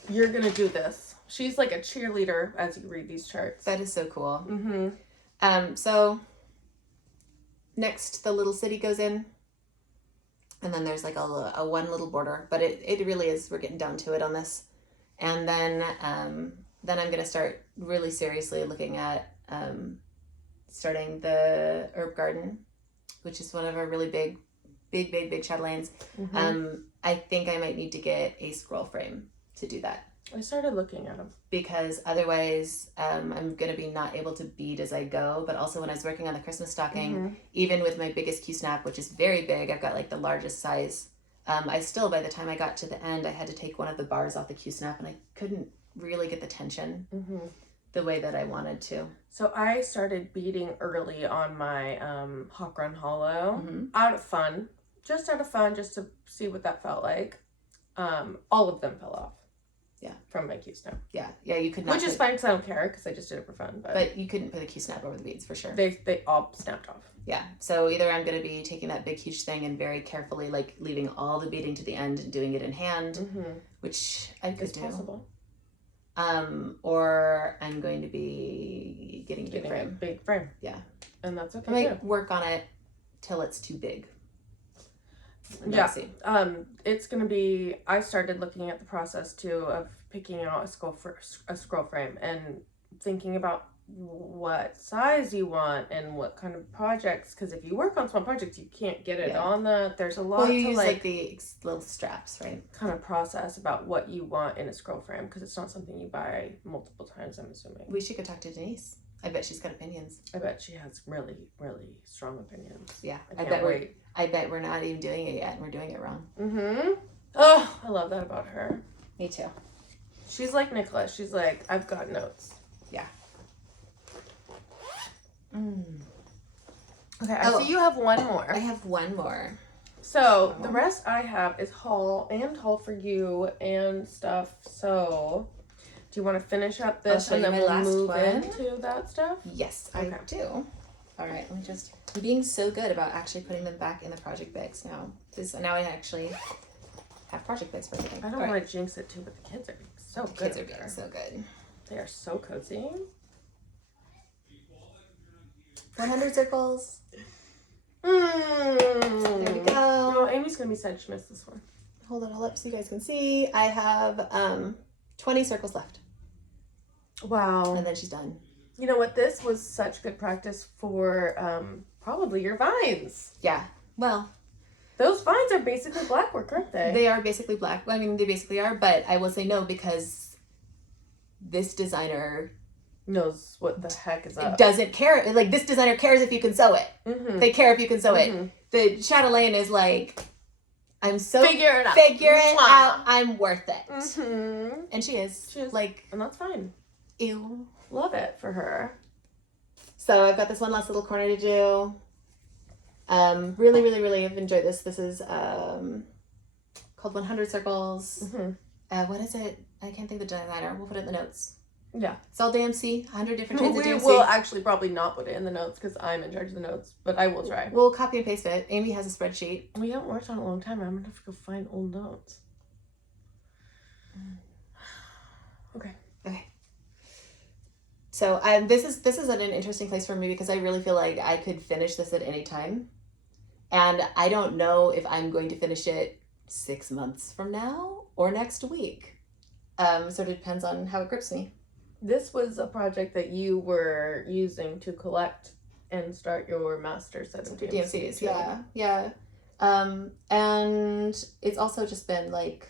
You're gonna do this. She's like a cheerleader as you read these charts. That is so cool. So next the little city goes in, and then there's like a one little border, but it really is, we're getting down to it on this. And then I'm gonna start really seriously looking at starting the herb garden, which is one of our really big Châtelaines. I think I might need to get a scroll frame to do that. I started looking at them. Because otherwise I'm going to be not able to bead as I go. But also when I was working on the Christmas stocking, even with my biggest Q-snap, which is very big, I've got like the largest size. I still, by the time I got to the end, I had to take one of the bars off the Q-snap and I couldn't really get the tension the way that I wanted to. So I started beading early on my Hawk Run Hollow out of fun, just to see what that felt like. All of them fell off. Yeah, from my Q-snap. Yeah, you could not. Which is fine because I don't care because I just did it for fun. But you couldn't put a Q-snap over the beads for sure. They all snapped off. Yeah, so either I'm going to be taking that big huge thing and very carefully like leaving all the beading to the end and doing it in hand, which I could do. Possible. Or I'm going to be getting a big frame. Yeah, and that's okay. I might work on it till it's too big. Yeah. It's gonna be. I started looking at the process too of picking out a scroll frame and thinking about what size you want and what kind of projects. Because if you work on small projects, you can't get it on the. There's a lot. Well, you to use like the little straps, right? Kind of process about what you want in a scroll frame because it's not something you buy multiple times. I'm assuming. We should go talk to Denise. I bet she's got opinions. I bet she has really, really strong opinions. Yeah, I bet we're not even doing it yet, and we're doing it wrong. Mm-hmm. Oh, I love that about her. Me too. She's like Nicholas. She's like, I've got notes. Yeah. Okay, I see you have one more. I have one more. So the rest I have is haul for you and stuff. So do you want to finish up this and then we'll move into that stuff? Yes, I do. All right, let me just. I'm being so good about actually putting them back in the project bags now. Now I actually have project bags for everything. I don't want to jinx it too, but the kids are being so good. Kids are being so good. They are so cozy. 100 circles. There we go. Oh, Amy's gonna be sad she missed this one. Hold it all up so you guys can see. I have 20 circles left. Wow. And then she's done. You know what? This was such good practice for probably your vines. Yeah. Well, those vines are basically black work, aren't they? They are basically black. I mean, they basically are, but I will say no because this designer knows what the heck is up. Doesn't care. Like, this designer cares if you can sew it. Mm-hmm. They care if you can sew it. The Châtelaine is like, I'm so... Figure it out. Figure it out. I'm worth it. Mm-hmm. And she is. Like... And that's fine. Ew. Love it for her. So I've got this one last little corner to do. Really, really, really have enjoyed this. This is called 100 Circles. Mm-hmm. What is it? I can't think of the designer. We'll put it in the notes. Yeah. It's all DMC. 100 different shades of DMC. We will actually probably not put it in the notes because I'm in charge of the notes, but I will try. We'll copy and paste it. Amy has a spreadsheet. We haven't worked on it in a long time. I'm going to have to go find old notes. Okay. So this is at an interesting place for me because I really feel like I could finish this at any time. And I don't know if I'm going to finish it 6 months from now or next week. Sort of depends on how it grips me. This was a project that you were using to collect and start your master set of DMCs. Yeah. And it's also just been like,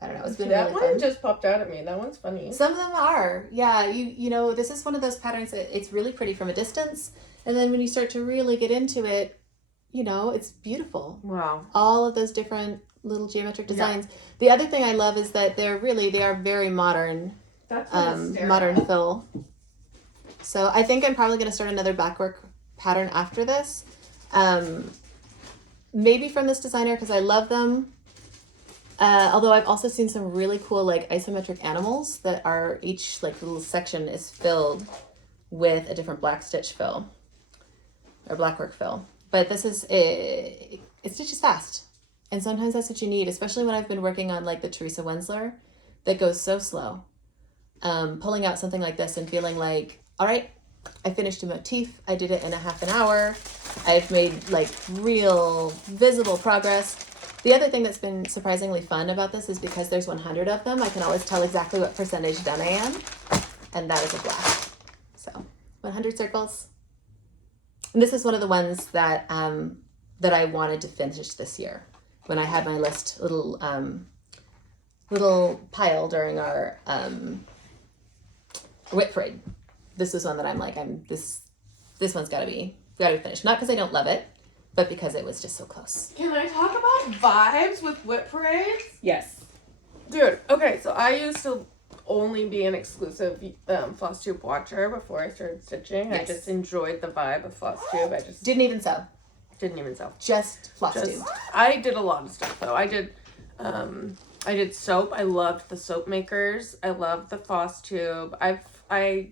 I don't know, it's been really fun. That one just popped out at me. That one's funny. Some of them are. Yeah, you know, this is one of those patterns that it's really pretty from a distance. And then when you start to really get into it, you know, it's beautiful. Wow. All of those different little geometric designs. Yeah. The other thing I love is that they are very modern. That's modern fill. So I think I'm probably going to start another backwork pattern after this. Maybe from this designer because I love them. Although I've also seen some really cool like isometric animals that are each like little section is filled with a different black stitch fill or blackwork fill. But this is it stitches fast. And sometimes that's what you need, especially when I've been working on like the Teresa Wentzler that goes so slow. Pulling out something like this and feeling like, all right, I finished a motif. I did it in a half an hour. I've made like real visible progress. The other thing that's been surprisingly fun about this is because there's 100 of them, I can always tell exactly what percentage done I am. And that is a blast. So 100 circles. And this is one of the ones that that I wanted to finish this year. When I had my list little pile during our whip parade. This was one that I'm like, this one's gotta be finished. Not because I don't love it, but because it was just so close. Can I talk about vibes with whip parades? Yes. Dude, okay, so I used to only be an exclusive FlossTube watcher before I started stitching. Yes. I just enjoyed the vibe of FlossTube. I just didn't even sew. Just FlossTube. I did a lot of stuff though. I did soap. I loved the soap makers. I loved the FlossTube. I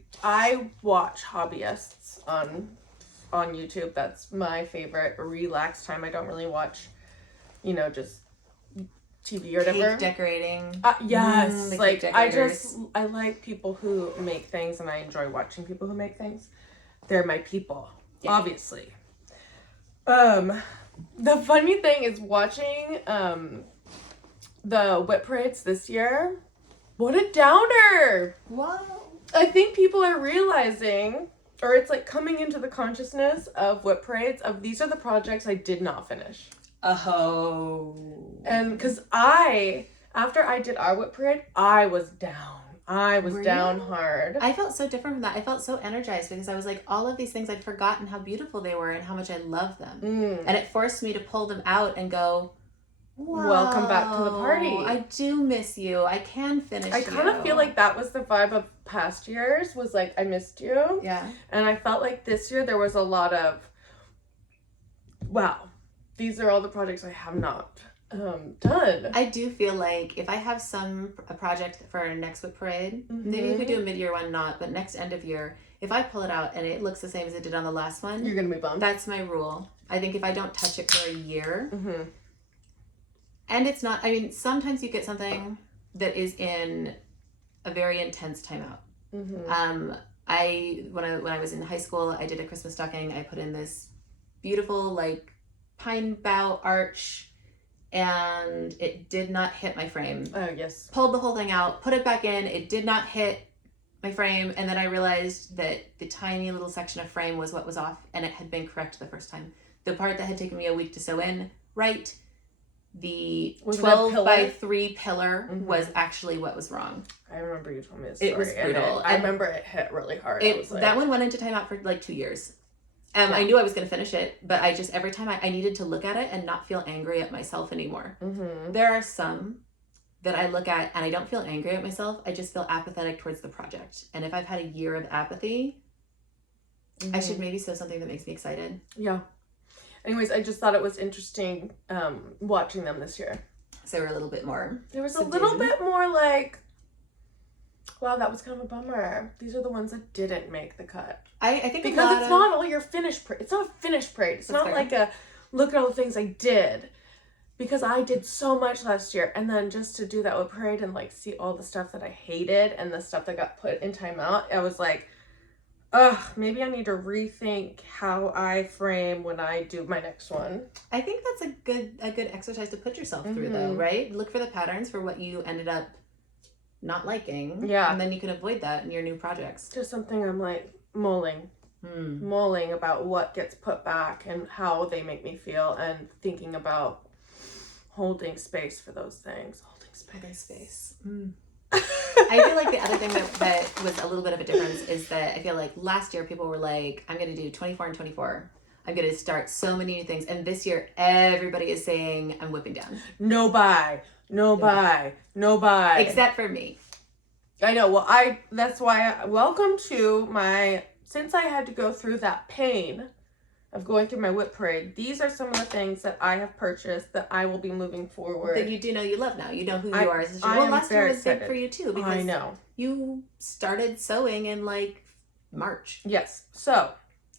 watch hobbyists on YouTube. That's my favorite relaxed time. I don't really watch, just TV or whatever. Cake decorating. Yes. Like I like people who make things and I enjoy watching people who make things. They're my people, obviously. The funny thing is watching the whip parades this year. What a downer! Wow. I think people are realizing, or it's like coming into the consciousness of whip parades of these are the projects I did not finish. Oh. And because after I did our whip parade, I was down. I was down hard. I felt so different from that. I felt so energized because I was like, all of these things I'd forgotten how beautiful they were and how much I love them. And it forced me to pull them out and go, wow, welcome back to the party. I do miss you. I can finish I kind of feel like that was the vibe of past years, was like, I missed you. Yeah. And I felt like this year there was a lot of, wow, these are all the projects I have not done. I do feel like if I have a project for our next whip parade, maybe we could do a mid-year one, but next end of year, if I pull it out and it looks the same as it did on the last one, you're gonna be bummed. That's my rule. I think if I don't touch it for a year, and it's not, I mean, sometimes you get something that is in a very intense timeout. When I was in high school, I did a Christmas stocking. I put in this beautiful like pine bough arch, and it did not hit my frame. Oh, yes. Pulled the whole thing out, put it back in. It did not hit my frame. And then I realized that the tiny little section of frame was what was off, and it had been correct the first time. The part that had taken me a week to sew in, right. The 12 by 3 pillar was actually what was wrong. I remember you told me this story. It was brutal. I remember it hit really hard. That one went into timeout for like 2 years. I knew I was going to finish it, but I just, every time I needed to look at it and not feel angry at myself anymore. There are some that I look at and I don't feel angry at myself. I just feel apathetic towards the project. And if I've had a year of apathy, I should maybe sew something that makes me excited. Yeah. Anyways, I just thought it was interesting watching them this year. So they were a little bit more There was subdued. a little bit more like, wow, that was kind of a bummer. These are the ones that didn't make the cut. I think because it's not all your finished parade. It's not a finished parade. It's not like a look at all the things I did. Because I did so much last year, and then just to do that with parade and like see all the stuff that I hated and the stuff that got put in timeout, I was like, ugh, maybe I need to rethink how I frame when I do my next one. I think that's a good exercise to put yourself through though, right? Look for the patterns for what you ended up not liking. Yeah. And then you can avoid that in your new projects. Just something I'm like mulling about what gets put back and how they make me feel, and thinking about holding space for those things. Holding space. I feel like the other thing that was a little bit of a difference is that I feel like last year people were like, I'm going to do 24 and 24. I'm going to start so many new things. And this year everybody is saying I'm whipping down. No buy. Except for me. I know. Well, that's why welcome to my, since I had to go through that pain of going through my whip parade, these are some of the things that I have purchased that I will be moving forward. That you do know you love now. You know who you are as a well, last year was big for you too, because I know. You started sewing in like March. Yes. So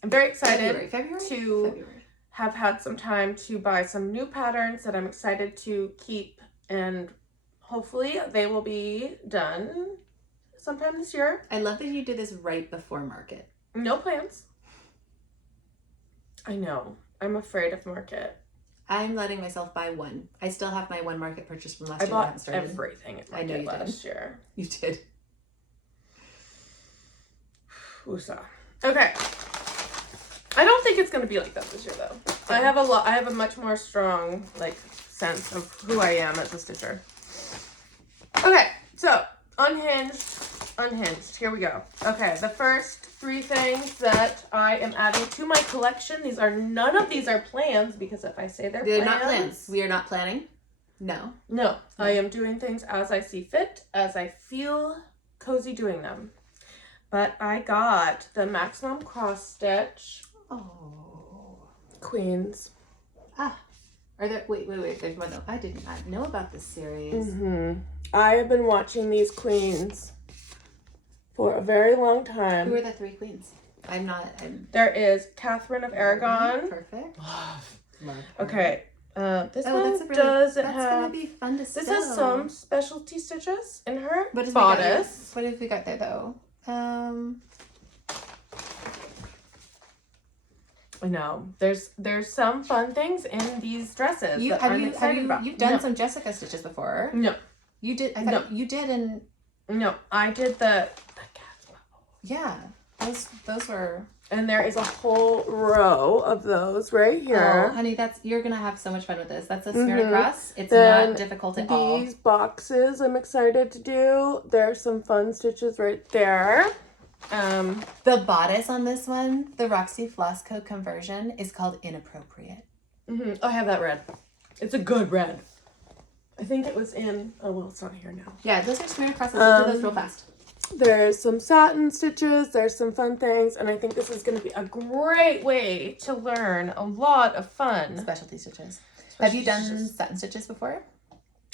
I'm very excited February? to have had some time to buy some new patterns that I'm excited to keep, and hopefully they will be done sometime this year. I love that you did this right before market. No plans. I know. I'm afraid of market. I'm letting myself buy one. I still have my one market purchase from last year. I bought everything at market I know you last did. year. You did. Woosah. Okay. I don't think it's gonna be like that this year though. I have a much more strong like sense of who I am as a stitcher. Okay, so unhinged. Here we go. Okay, the first 3 things that I am adding to my collection. None of these are plans, because if I say they're not plans. We are not planning. No. I am doing things as I see fit, as I feel cozy doing them. But I got the Maximum Cross Stitch. Oh. Queens. Are there, wait, there's one though. I did not know about this series. I have been watching these queens for a very long time. Who are the 3 queens? There is Catherine of Aragon. Perfect. Love her. Okay. This one doesn't have. That's gonna be fun to sew. This has some specialty stitches in her bodice. What have we got there though? I know. There's some fun things in these dresses that I'm excited about. You've done some Jessica stitches before. No. You did. I thought you did, and no, I did the cat's bubble. Yeah, those were. And there is a whole row of those right here. Oh, honey, you're gonna have so much fun with this. That's a smear across. It's then not difficult at all. These boxes I'm excited to do. There's some fun stitches right there. The bodice on this one, the Roxy Floss Code conversion, is called Inappropriate. I have that red. It's a good red. I think it was in. Oh well, it's not here now. Yeah, those are smear acrosses. We'll do those real fast. There's some satin stitches, there's some fun things, and I think this is going to be a great way to learn a lot of fun. Specialty stitches. Have you done satin stitches before?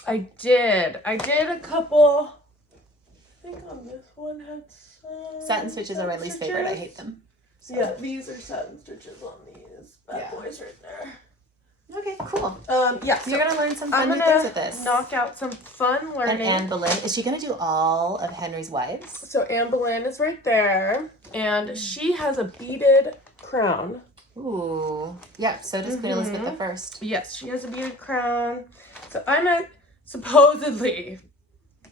I did a couple. I think on this one had some. Satin stitches are my least favorite. I hate them. So. Yeah, these are satin stitches on these bad boys right there. Okay, cool. Yeah, so you're gonna learn some fun new things with this. Knock out some fun learning. And Anne Boleyn, is she gonna do all of Henry's wives? So Anne Boleyn is right there, and she has a beaded crown. Ooh, yeah. So does Queen Elizabeth I. Yes, she has a beaded crown. So supposedly,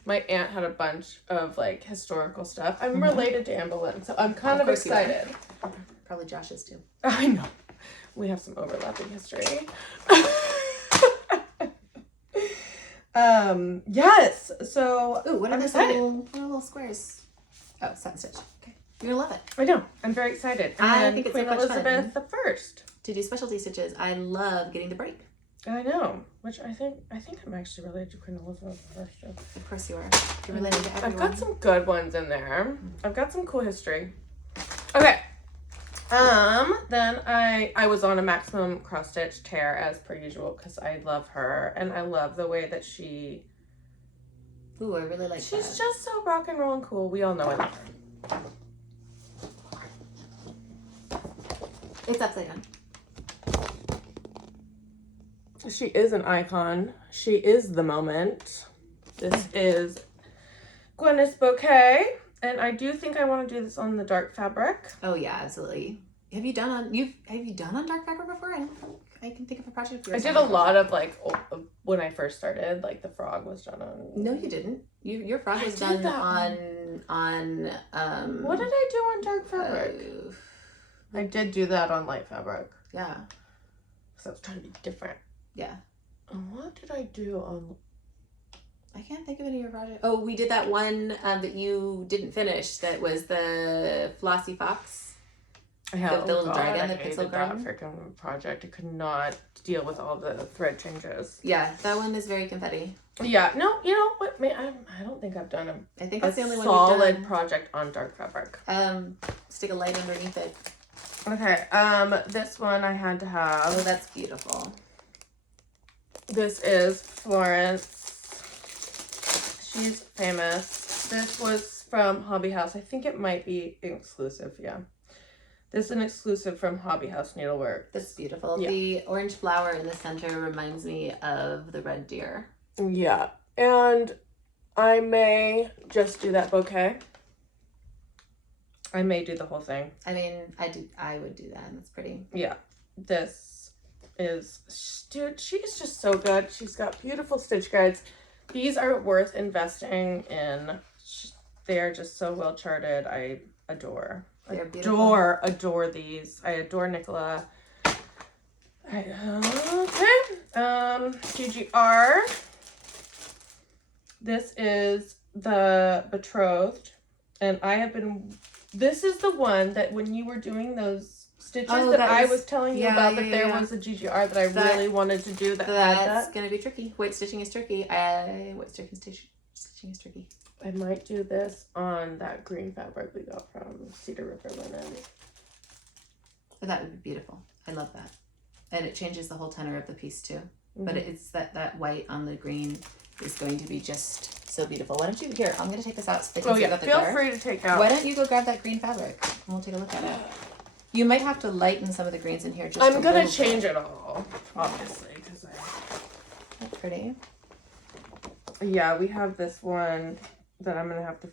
my aunt had a bunch of like historical stuff. I'm related to Anne Boleyn, so I'm kind of excited. Probably Josh is too. I know. We have some overlapping history. Yes. So, ooh, what are those little squares? Oh, satin stitch. Okay, you're gonna love it. I know. I'm very excited. And I think it's Queen so much Elizabeth fun. the First To do specialty stitches. I love getting the break. I know. Which I think I'm actually related to Queen Elizabeth the First too. Of course you are. You're related to everyone. I've got some good ones in there. I've got some cool history. Okay. Then I was on a maximum cross stitch tear as per usual because I love her and I love the way that ooh, I really like she's that. just so rock and roll and cool. We all know I love her. It's upside down. She is an icon. She is the moment. This is Guis Bouquet. And I do think I want to do this on the dark fabric. Oh yeah, absolutely. Have you done on dark fabric before? I can think of a project. I did a lot of like when I first started, like the frog was done on. No, you didn't. Your frog was done on. What did I do on dark fabric? I did do that on light fabric. Yeah. Because I was trying to be different. Yeah. What did I do on? I can't think of any of your projects. Oh, we did that one that you didn't finish. That was the Flossy Fox. Yeah, the little dragon, the I hated pixel garden. that freaking project. I could not deal with all the thread changes. Yeah, that one is very confetti. Yeah, no, you know what? I don't think I've done I think that's the only one solid project on dark fabric. Stick a light underneath it. Okay, this one I had to have. Oh, that's beautiful. This is Florence. She's famous. This was from Hobby House. I think it might be exclusive, yeah. This is an exclusive from Hobby House Needlework. That's beautiful. Yeah. The orange flower in the center reminds me of the red deer. Yeah, and I may just do that bouquet. I may do the whole thing. I mean, I would do that. That's pretty. Yeah, this is, dude, she is just so good. She's got beautiful stitch guides. These are worth investing in. They're just so well charted. I adore these. I adore Nicola. GGR. This is the Betrothed, and this is the one that when you were doing those stitches I was telling you about, that there was a GGR that I really wanted to do. That's gonna be tricky. White stitching is tricky. White stitching is tricky. I might do this on that green fabric we got from Cedar River Linen. That would be beautiful. I love that. And it changes the whole tenor of the piece too. Mm-hmm. But it's that white on the green is going to be just so beautiful. Why don't you, here, I'm going to take this out so they can see about the feel free to take out. Why don't you go grab that green fabric and we'll take a look at it. You might have to lighten some of the greens in here. I'm going to change it all, obviously, because That's pretty. Yeah, we have this one that I'm going to have to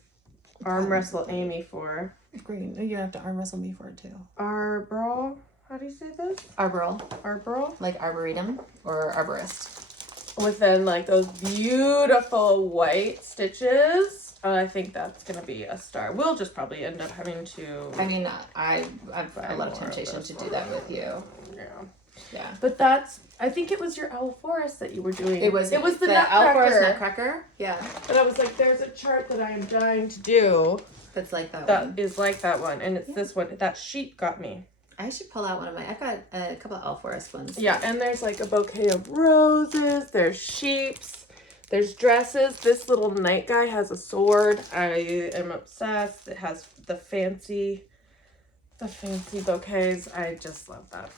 arm wrestle Amy for. Green. You're going to have to arm wrestle me for it too. Arbor how do you say this? Arboral. Arboral? Like arboretum or arborist. With then like those beautiful white stitches. I think that's going to be a star. We'll just probably end up having to... I mean, I've a lot of temptation to do that with you. Yeah. Yeah. But that's... I think it was your owl forest that you were doing. It was the nutcracker. owl forest nutcracker. Yeah. But I was like, there's a chart that I am dying to do. That's like that one. That is like that one. And it's this one. That sheet got me. I should pull out one of my... I've got a couple of owl forest ones. Yeah, and there's like a bouquet of roses. There's sheeps. There's dresses. This little knight guy has a sword. I am obsessed. It has the fancy bouquets. I just love that.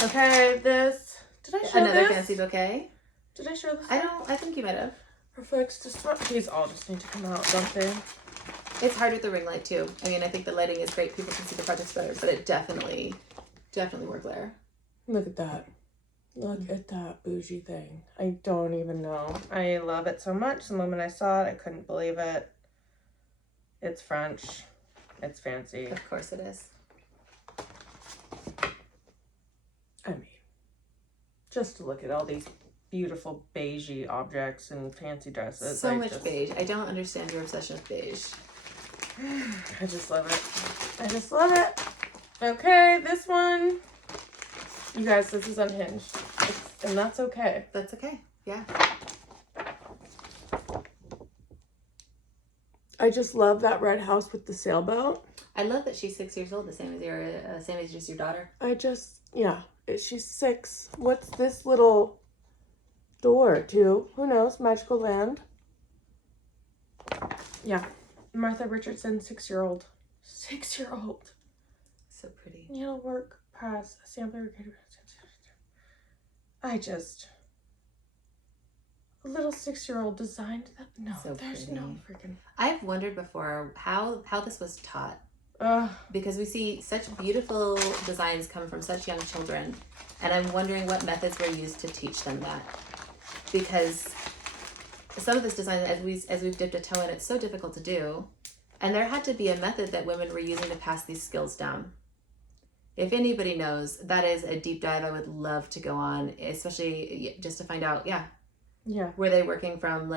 Okay, this... Did I show Another this? fancy bouquet? Did I show this? I think you might have. Perfect. These all just need to come out, don't they? It's hard with the ring light too. I mean, I think the lighting is great. People can see the projects better, but it definitely more glare. Look at that. Look at that bougie thing. I don't even know. I love it so much. The moment I saw it, I couldn't believe it. It's French. It's fancy. Of course it is. I mean, just to look at all these beautiful beigey objects and fancy dresses. So much beige. I don't understand your obsession with beige. I just love it. I just love it. Okay, this one. You guys, this is Unhinged. And that's okay. That's okay. Yeah. I just love that red house with the sailboat. I love that she's 6 years old, the same age as your daughter. She's 6. What's this little door to? Who knows? Magical land. Yeah. Martha Richardson, 6-year-old. 6-year-old. So pretty. Needlework press, assembly. A little 6-year-old designed that. No, so there's pretty. no freaking. I've wondered before how this was taught. Because we see such beautiful designs come from such young children, and I'm wondering what methods were used to teach them that. Because some of this design, as we've dipped a toe in, it's so difficult to do, and there had to be a method that women were using to pass these skills down. If anybody knows, that is a deep dive I would love to go on, especially just to find out, were they working from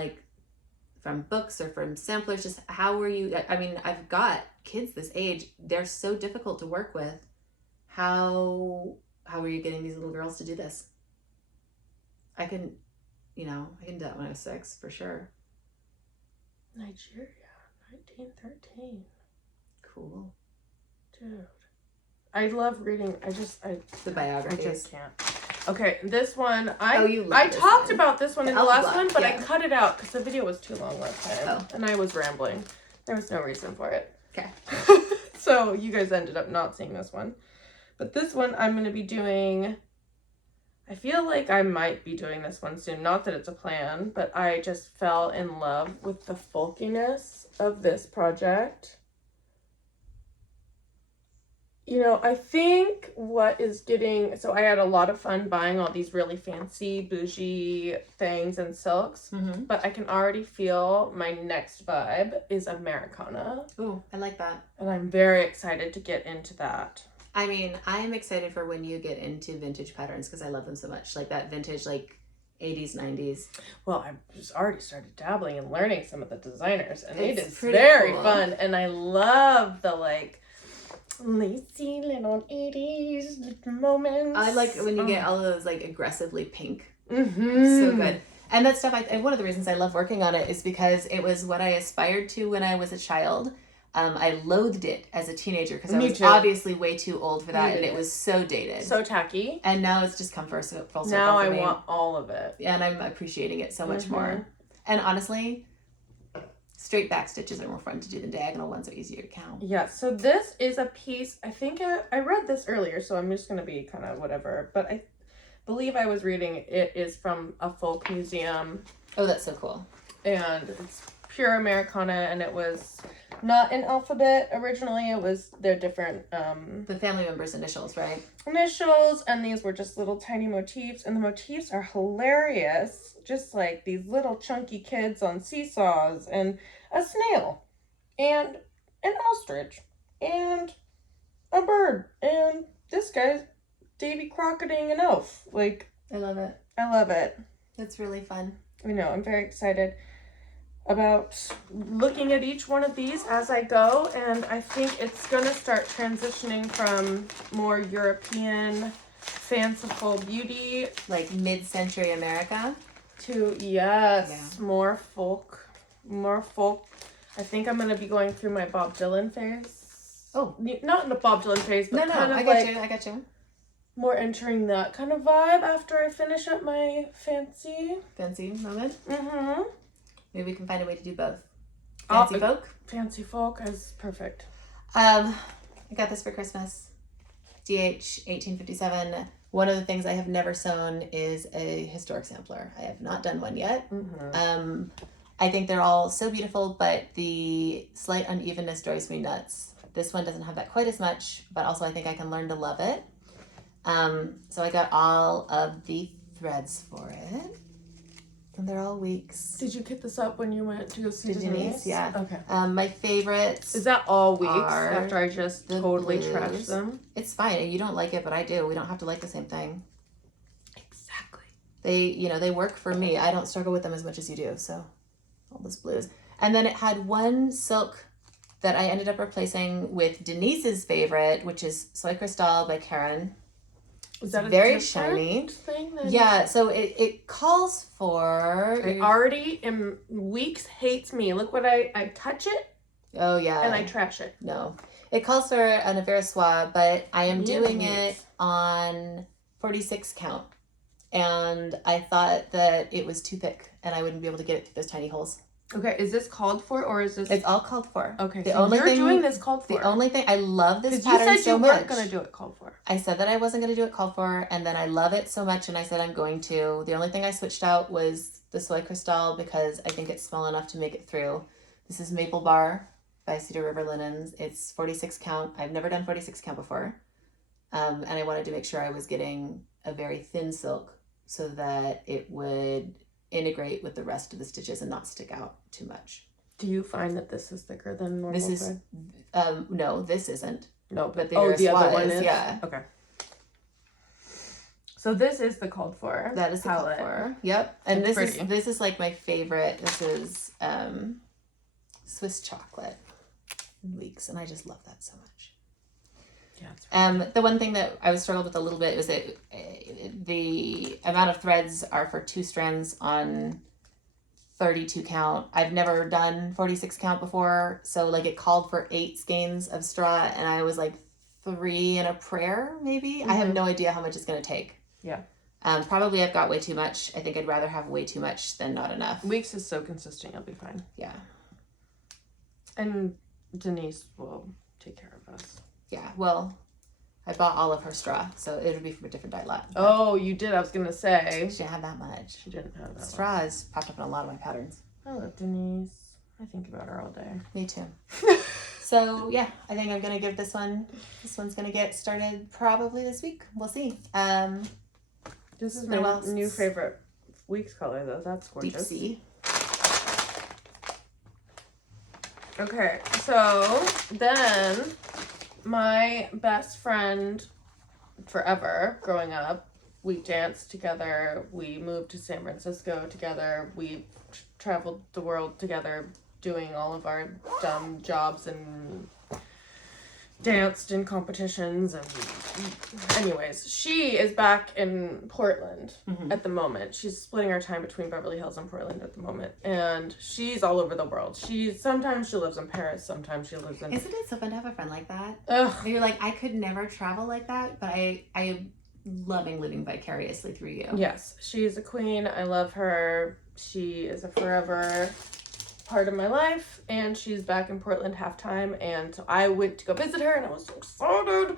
books or from samplers? Just how were you? I mean, I've got kids this age; they're so difficult to work with. How were you getting these little girls to do this? I can do that when I was 6 for sure. Nigeria, 1913. Cool, dude. I love reading. The biographies. I just can't. Okay, this one, I this talked one. about this one in the last block, one, but I cut it out because the video was too long last time. Oh. And I was rambling. There was no reason for it. Okay. So you guys ended up not seeing this one. But this one I'm going to be doing, I feel like I might be doing this one soon. Not that it's a plan, but I just fell in love with the folkiness of this project. You know, I think so I had a lot of fun buying all these really fancy bougie things and silks, but I can already feel my next vibe is Americana. Ooh, I like that. And I'm very excited to get into that. I mean, I'm excited for when you get into vintage patterns because I love them so much. Like that vintage, 80s, 90s. Well, I just already started dabbling and learning some of the designers, and it is pretty very cool. fun. And I love the lacy little 80s moments. I like when you get all of those aggressively pink. Mm-hmm. So good. And that stuff, and one of the reasons I love working on it is because it was what I aspired to when I was a child. I loathed it as a teenager because I was obviously way too old for that, and it was so dated. So tacky. And now it's just come full circle now for I me. want all of it. And I'm appreciating it so much more. And honestly, straight back stitches are more fun to do than diagonal ones are easier to count. Yeah, so this is a piece, I think I read this earlier, so I'm just going to be kind of whatever, but I believe I was reading it is from a folk museum. Oh, that's so cool. And it's pure Americana, and it was not an alphabet originally, it was their different the family members' initials, right? Initials, and these were just little tiny motifs, and the motifs are hilarious, just like these little chunky kids on seesaws, and a snail, and an ostrich, and a bird, and this guy's Davy Crocketing an elf. Like, I love it. I love it. It's really fun. I know, I'm very excited about looking at each one of these as I go, and I think it's gonna start transitioning from more European fanciful beauty, like mid-century America, to more folk. I think I'm gonna be going through my Bob Dylan phase. Oh, not in the Bob Dylan phase, but kind of I got you. More entering that kind of vibe after I finish up my fancy moment. Mm-hmm. Maybe we can find a way to do both. Fancy folk is perfect. I got this for Christmas. DH 1857. One of the things I have never sewn is a historic sampler. I have not done one yet. Mm-hmm. I think they're all so beautiful, but the slight unevenness drives me nuts. This one doesn't have that quite as much, but also I think I can learn to love it. So I got all of the threads for it. And they're all weeks. Did you kit this up when you went to go see Denise? Yeah. Okay. My favorites. Is that all weeks after I just totally trashed them? It's fine. You don't like it, but I do. We don't have to like the same thing. Exactly. They work for me. I don't struggle with them as much as you do. So all those blues. And then it had one silk that I ended up replacing with Denise's favorite, which is Soy Cristal by Karen. Is that very shiny thing? Yeah, so it calls for... I already am... Weeks hates me. Look what I touch it. Oh, yeah. And I trash it. No. It calls for an Avera Soie, but I am doing it on 46 count. And I thought that it was too thick and I wouldn't be able to get it through those tiny holes. Okay, is this called for or is this... It's all called for. Okay, you're doing this called for. The only thing... I love this pattern so much. Because you said you weren't going to do it called for. I said that I wasn't going to do it called for, and then I love it so much, and I said I'm going to. The only thing I switched out was the Soy Cristal because I think it's small enough to make it through. This is Maple Bar by Cedar River Linens. It's 46 count. I've never done 46 count before. And I wanted to make sure I was getting a very thin silk so that it would integrate with the rest of the stitches and not stick out too much. Do you find that this is thicker than normal? This is, no, this isn't. No, but the other one is? Yeah. Okay. So this is the called for. That is the called for. Yep. And this is like my favorite. This is Swiss chocolate weeks, and I just love that so much. Yeah. The one thing that I was struggled with a little bit was that the amount of threads are for 2 strands on 32 count. I've never done 46 count before, so like it called for 8 skeins of straw, and I was like 3 in a prayer, maybe. Mm-hmm. I have no idea how much it's going to take. Yeah. Probably I've got way too much. I think I'd rather have way too much than not enough. Weeks is so consistent, you'll be fine. Yeah. And Denise will take care of us. Yeah, well, I bought all of her straw, so it would be from a different dye lot. Oh, you did? I was going to say. She didn't have that much. She didn't have that straw has popped up in a lot of my patterns. I love Denise. I think about her all day. Me too. So, yeah, I think I'm going to give this one's going to get started probably this week. We'll see. This is my new favorite week's color, though. That's gorgeous. Deep sea. Okay, so then my best friend forever growing up, we danced together, we moved to San Francisco together, we traveled the world together doing all of our dumb jobs and danced in competitions, and anyways, she is back in Portland at the moment. She's splitting her time between Beverly Hills and Portland at the moment, and she's all over the world. Sometimes she lives in Paris, sometimes she lives in... Isn't it so fun to have a friend like that? Ugh. You're like, I could never travel like that, but I am loving living vicariously through you. Yes, she is a queen. I love her. She is a forever part of my life, and she's back in Portland half-time, and so I went to go visit her, and I was so excited,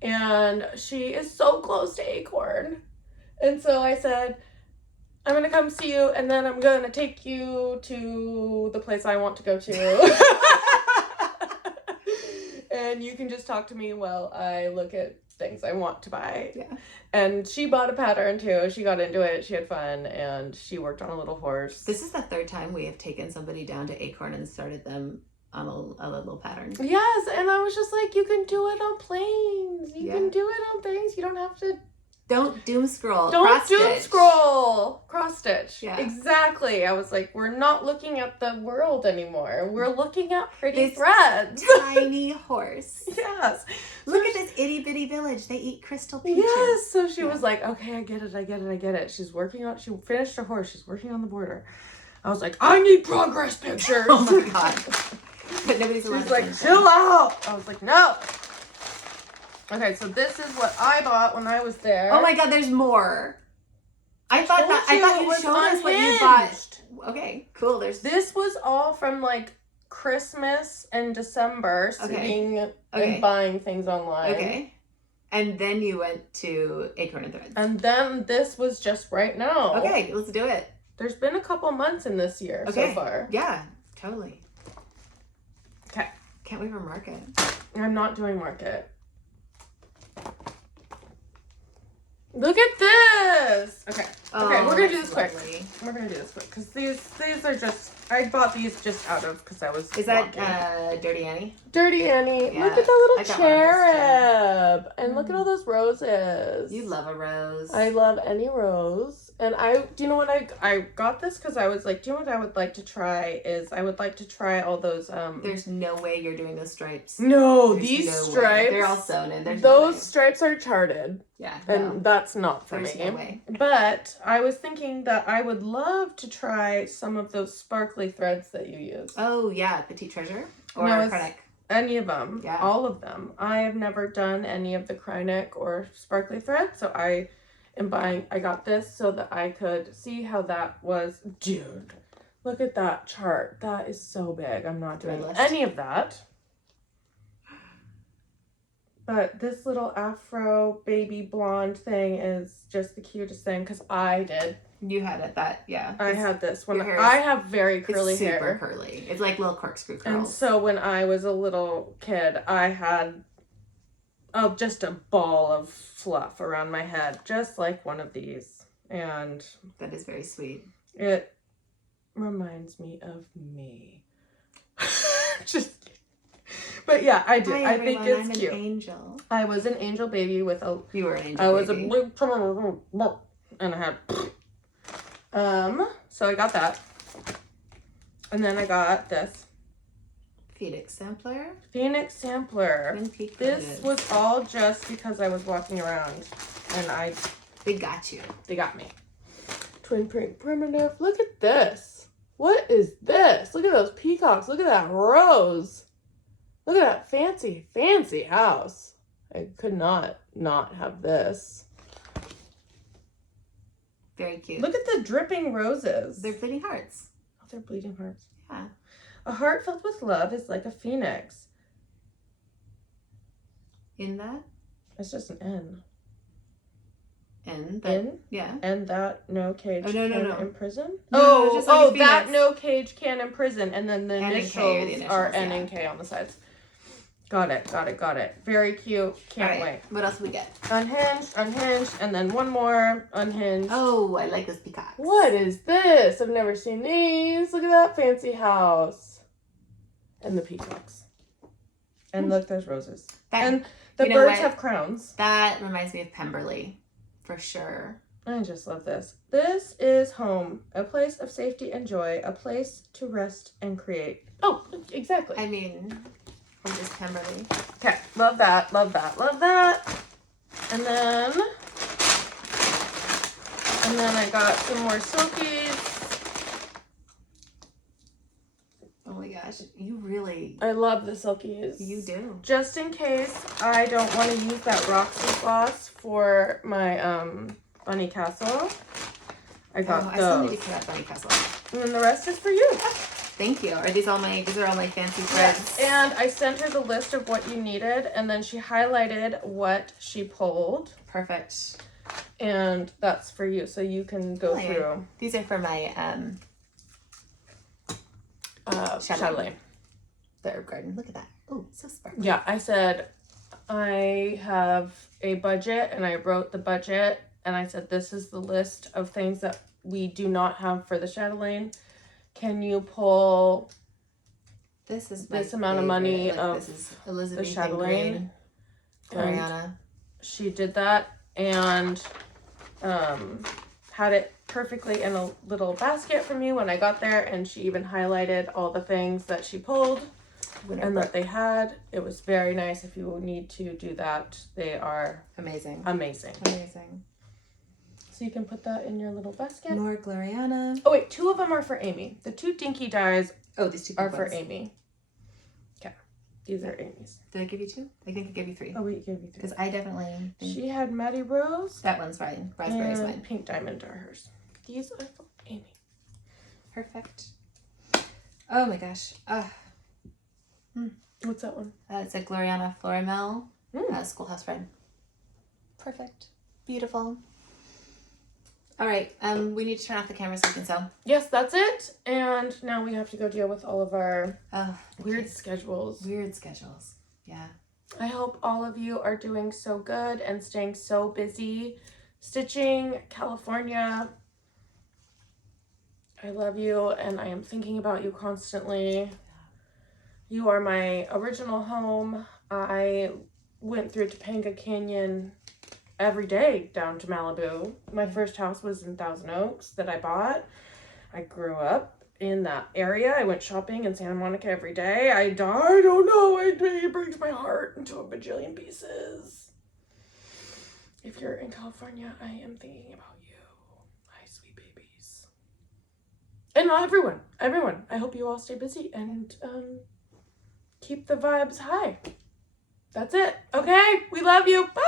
and she is so close to Acorn, and so I said, I'm gonna come see you, and then I'm gonna take you to the place I want to go to, and you can just talk to me while I look at things I want to buy. Yeah. And she bought a pattern too. She got into it. She had fun, and she worked on a little horse. This is the 3rd time we have taken somebody down to Acorn and started them on a little pattern. Yes, and I was just like, you can do it on planes. You can do it on things. You don't have to. Don't doom scroll. Don't doom scroll. Cross stitch. Yeah. Exactly. I was like, we're not looking at the world anymore. We're looking at pretty this threads. Tiny horse. Yes. Look at this itty bitty village. They eat crystal peaches. Yes. So she was like, okay, I get it. She finished her horse. She's working on the border. I was like, I need progress pictures. Oh my God. But nobody's allowed. She's like, chill out. I was like, no. Okay, so this is what I bought when I was there. Oh my God, there's more. I thought you showed us what you bought. Okay, cool. This was all from like Christmas and December, sitting and buying things online. Okay. And then you went to Acorn and Threads. And then this was just right now. Okay, let's do it. There's been a couple months in this year so far. Yeah, totally. Okay. Can't wait for market. I'm not doing market. Look at this! Okay. Okay, we're gonna do this quick. We're gonna do this quick because these are just. I bought these just out of because I was. Is that Dirty Annie? Dirty Annie. Yeah. Look at that little cherub, and look at all those roses. You love a rose. I love any rose, and do you know what I got this because I was like, do you know what I would like to try is I would like to try all those. There's no way you're doing those stripes. No, There's these no stripes. Way. They're all sewn in. Those stripes are charted. Yeah. And that's not for There's me. no way. But I was thinking that I would love to try some of those sparkly threads that you use. Oh, yeah. Petite Treasure? Or Krynic? Any of them. Yeah. All of them. I have never done any of the Krynic or sparkly thread. So I got this so that I could see how that was. Dude, look at that chart. That is so big. I'm not doing any of that. But this little afro baby blonde thing is just the cutest thing because I did. You had it yeah. I had this when I have very curly hair. Super curly. It's like little corkscrew curls. And so when I was a little kid, I had just a ball of fluff around my head, just like one of these. And that is very sweet. It reminds me of me. Just But yeah, I do. Hi, I think it's cute. I'm an angel. I was an angel baby with a. You were an angel. I was baby. and I had. So I got that, and then I got this. Phoenix sampler. Phoenix sampler. Twin Peak this was all just because I was walking around, and They got you. They got me. Twin Peak primitive. Look at this. What is this? Look at those peacocks. Look at that rose. Look at that fancy, fancy house. I could not have this. Very cute. Look at the dripping roses. They're bleeding hearts. Oh, they're bleeding hearts. Yeah. A heart filled with love is like a phoenix. In that? It's just an N. N? Yeah. And that no cage can imprison? No, just like a that phoenix. no cage can imprison. And then the initials are N and K on the sides. Got it. Very cute. Can't wait. What else do we get? Unhinged, and then one more. Unhinged. Oh, I like this peacock. What is this? I've never seen these. Look at that fancy house. And the peacocks. And look, there's roses. And the birds have crowns. That reminds me of Pemberley. For sure. I just love this. This is home. A place of safety and joy. A place to rest and create. Oh, exactly. I mean... Or just Pemberley. Okay, love that. And then I got some more Silkies. Oh my gosh, you really... I love the Silkies. You do. Just in case I don't want to use that Roxy floss for my bunny castle, I got those. I still need to cut that bunny castle. And then the rest is for you. Thank you. These are all my fancy threads. Yes. And I sent her the list of what you needed, and then she highlighted what she pulled. Perfect. And that's for you, so you can go through. These are for my Châtelaine. The herb garden. Look at that. Oh, so sparkly. Yeah, I said I have a budget, and I wrote the budget, and I said this is the list of things that we do not have for the Châtelaine. Can you pull This is this amount of money of this is Elizabethan the Châtelaine. green. Gloriana. She did that and had it perfectly in a little basket for me when I got there, and she even highlighted all the things that she pulled and that they had. It was very nice. If you need to do that, they are amazing. Amazing. Amazing. So you can put that in your little basket. More Gloriana. Oh wait, 2 of them are for Amy. The 2 dinky dies these 2 are for Amy. Okay. These are Amy's. Did I give you 2? I think I gave you 3. Oh, we gave you 3. Because I definitely think She had Maddie Rose. that one's fine. Raspberry's and mine. Pink Diamond are hers. These are for Amy. Perfect. Oh my gosh. What's that one? It's a Gloriana Florimel Schoolhouse Friend. Perfect. Beautiful. All right. We need to turn off the camera so we can sew. Yes, that's it. And now we have to go deal with all of our weird schedules. Weird schedules. Yeah. I hope all of you are doing so good and staying so busy stitching. California, I love you and I am thinking about you constantly. You are my original home. I went through Topanga Canyon every day down to Malibu. My first house was in Thousand Oaks that I bought. I grew up in that area. I went shopping in Santa Monica every day. I don't know. It breaks my heart into a bajillion pieces. If you're in California, I am thinking about you. Hi, sweet babies. And not everyone. Everyone. I hope you all stay busy and keep the vibes high. That's it. Okay. We love you. Bye.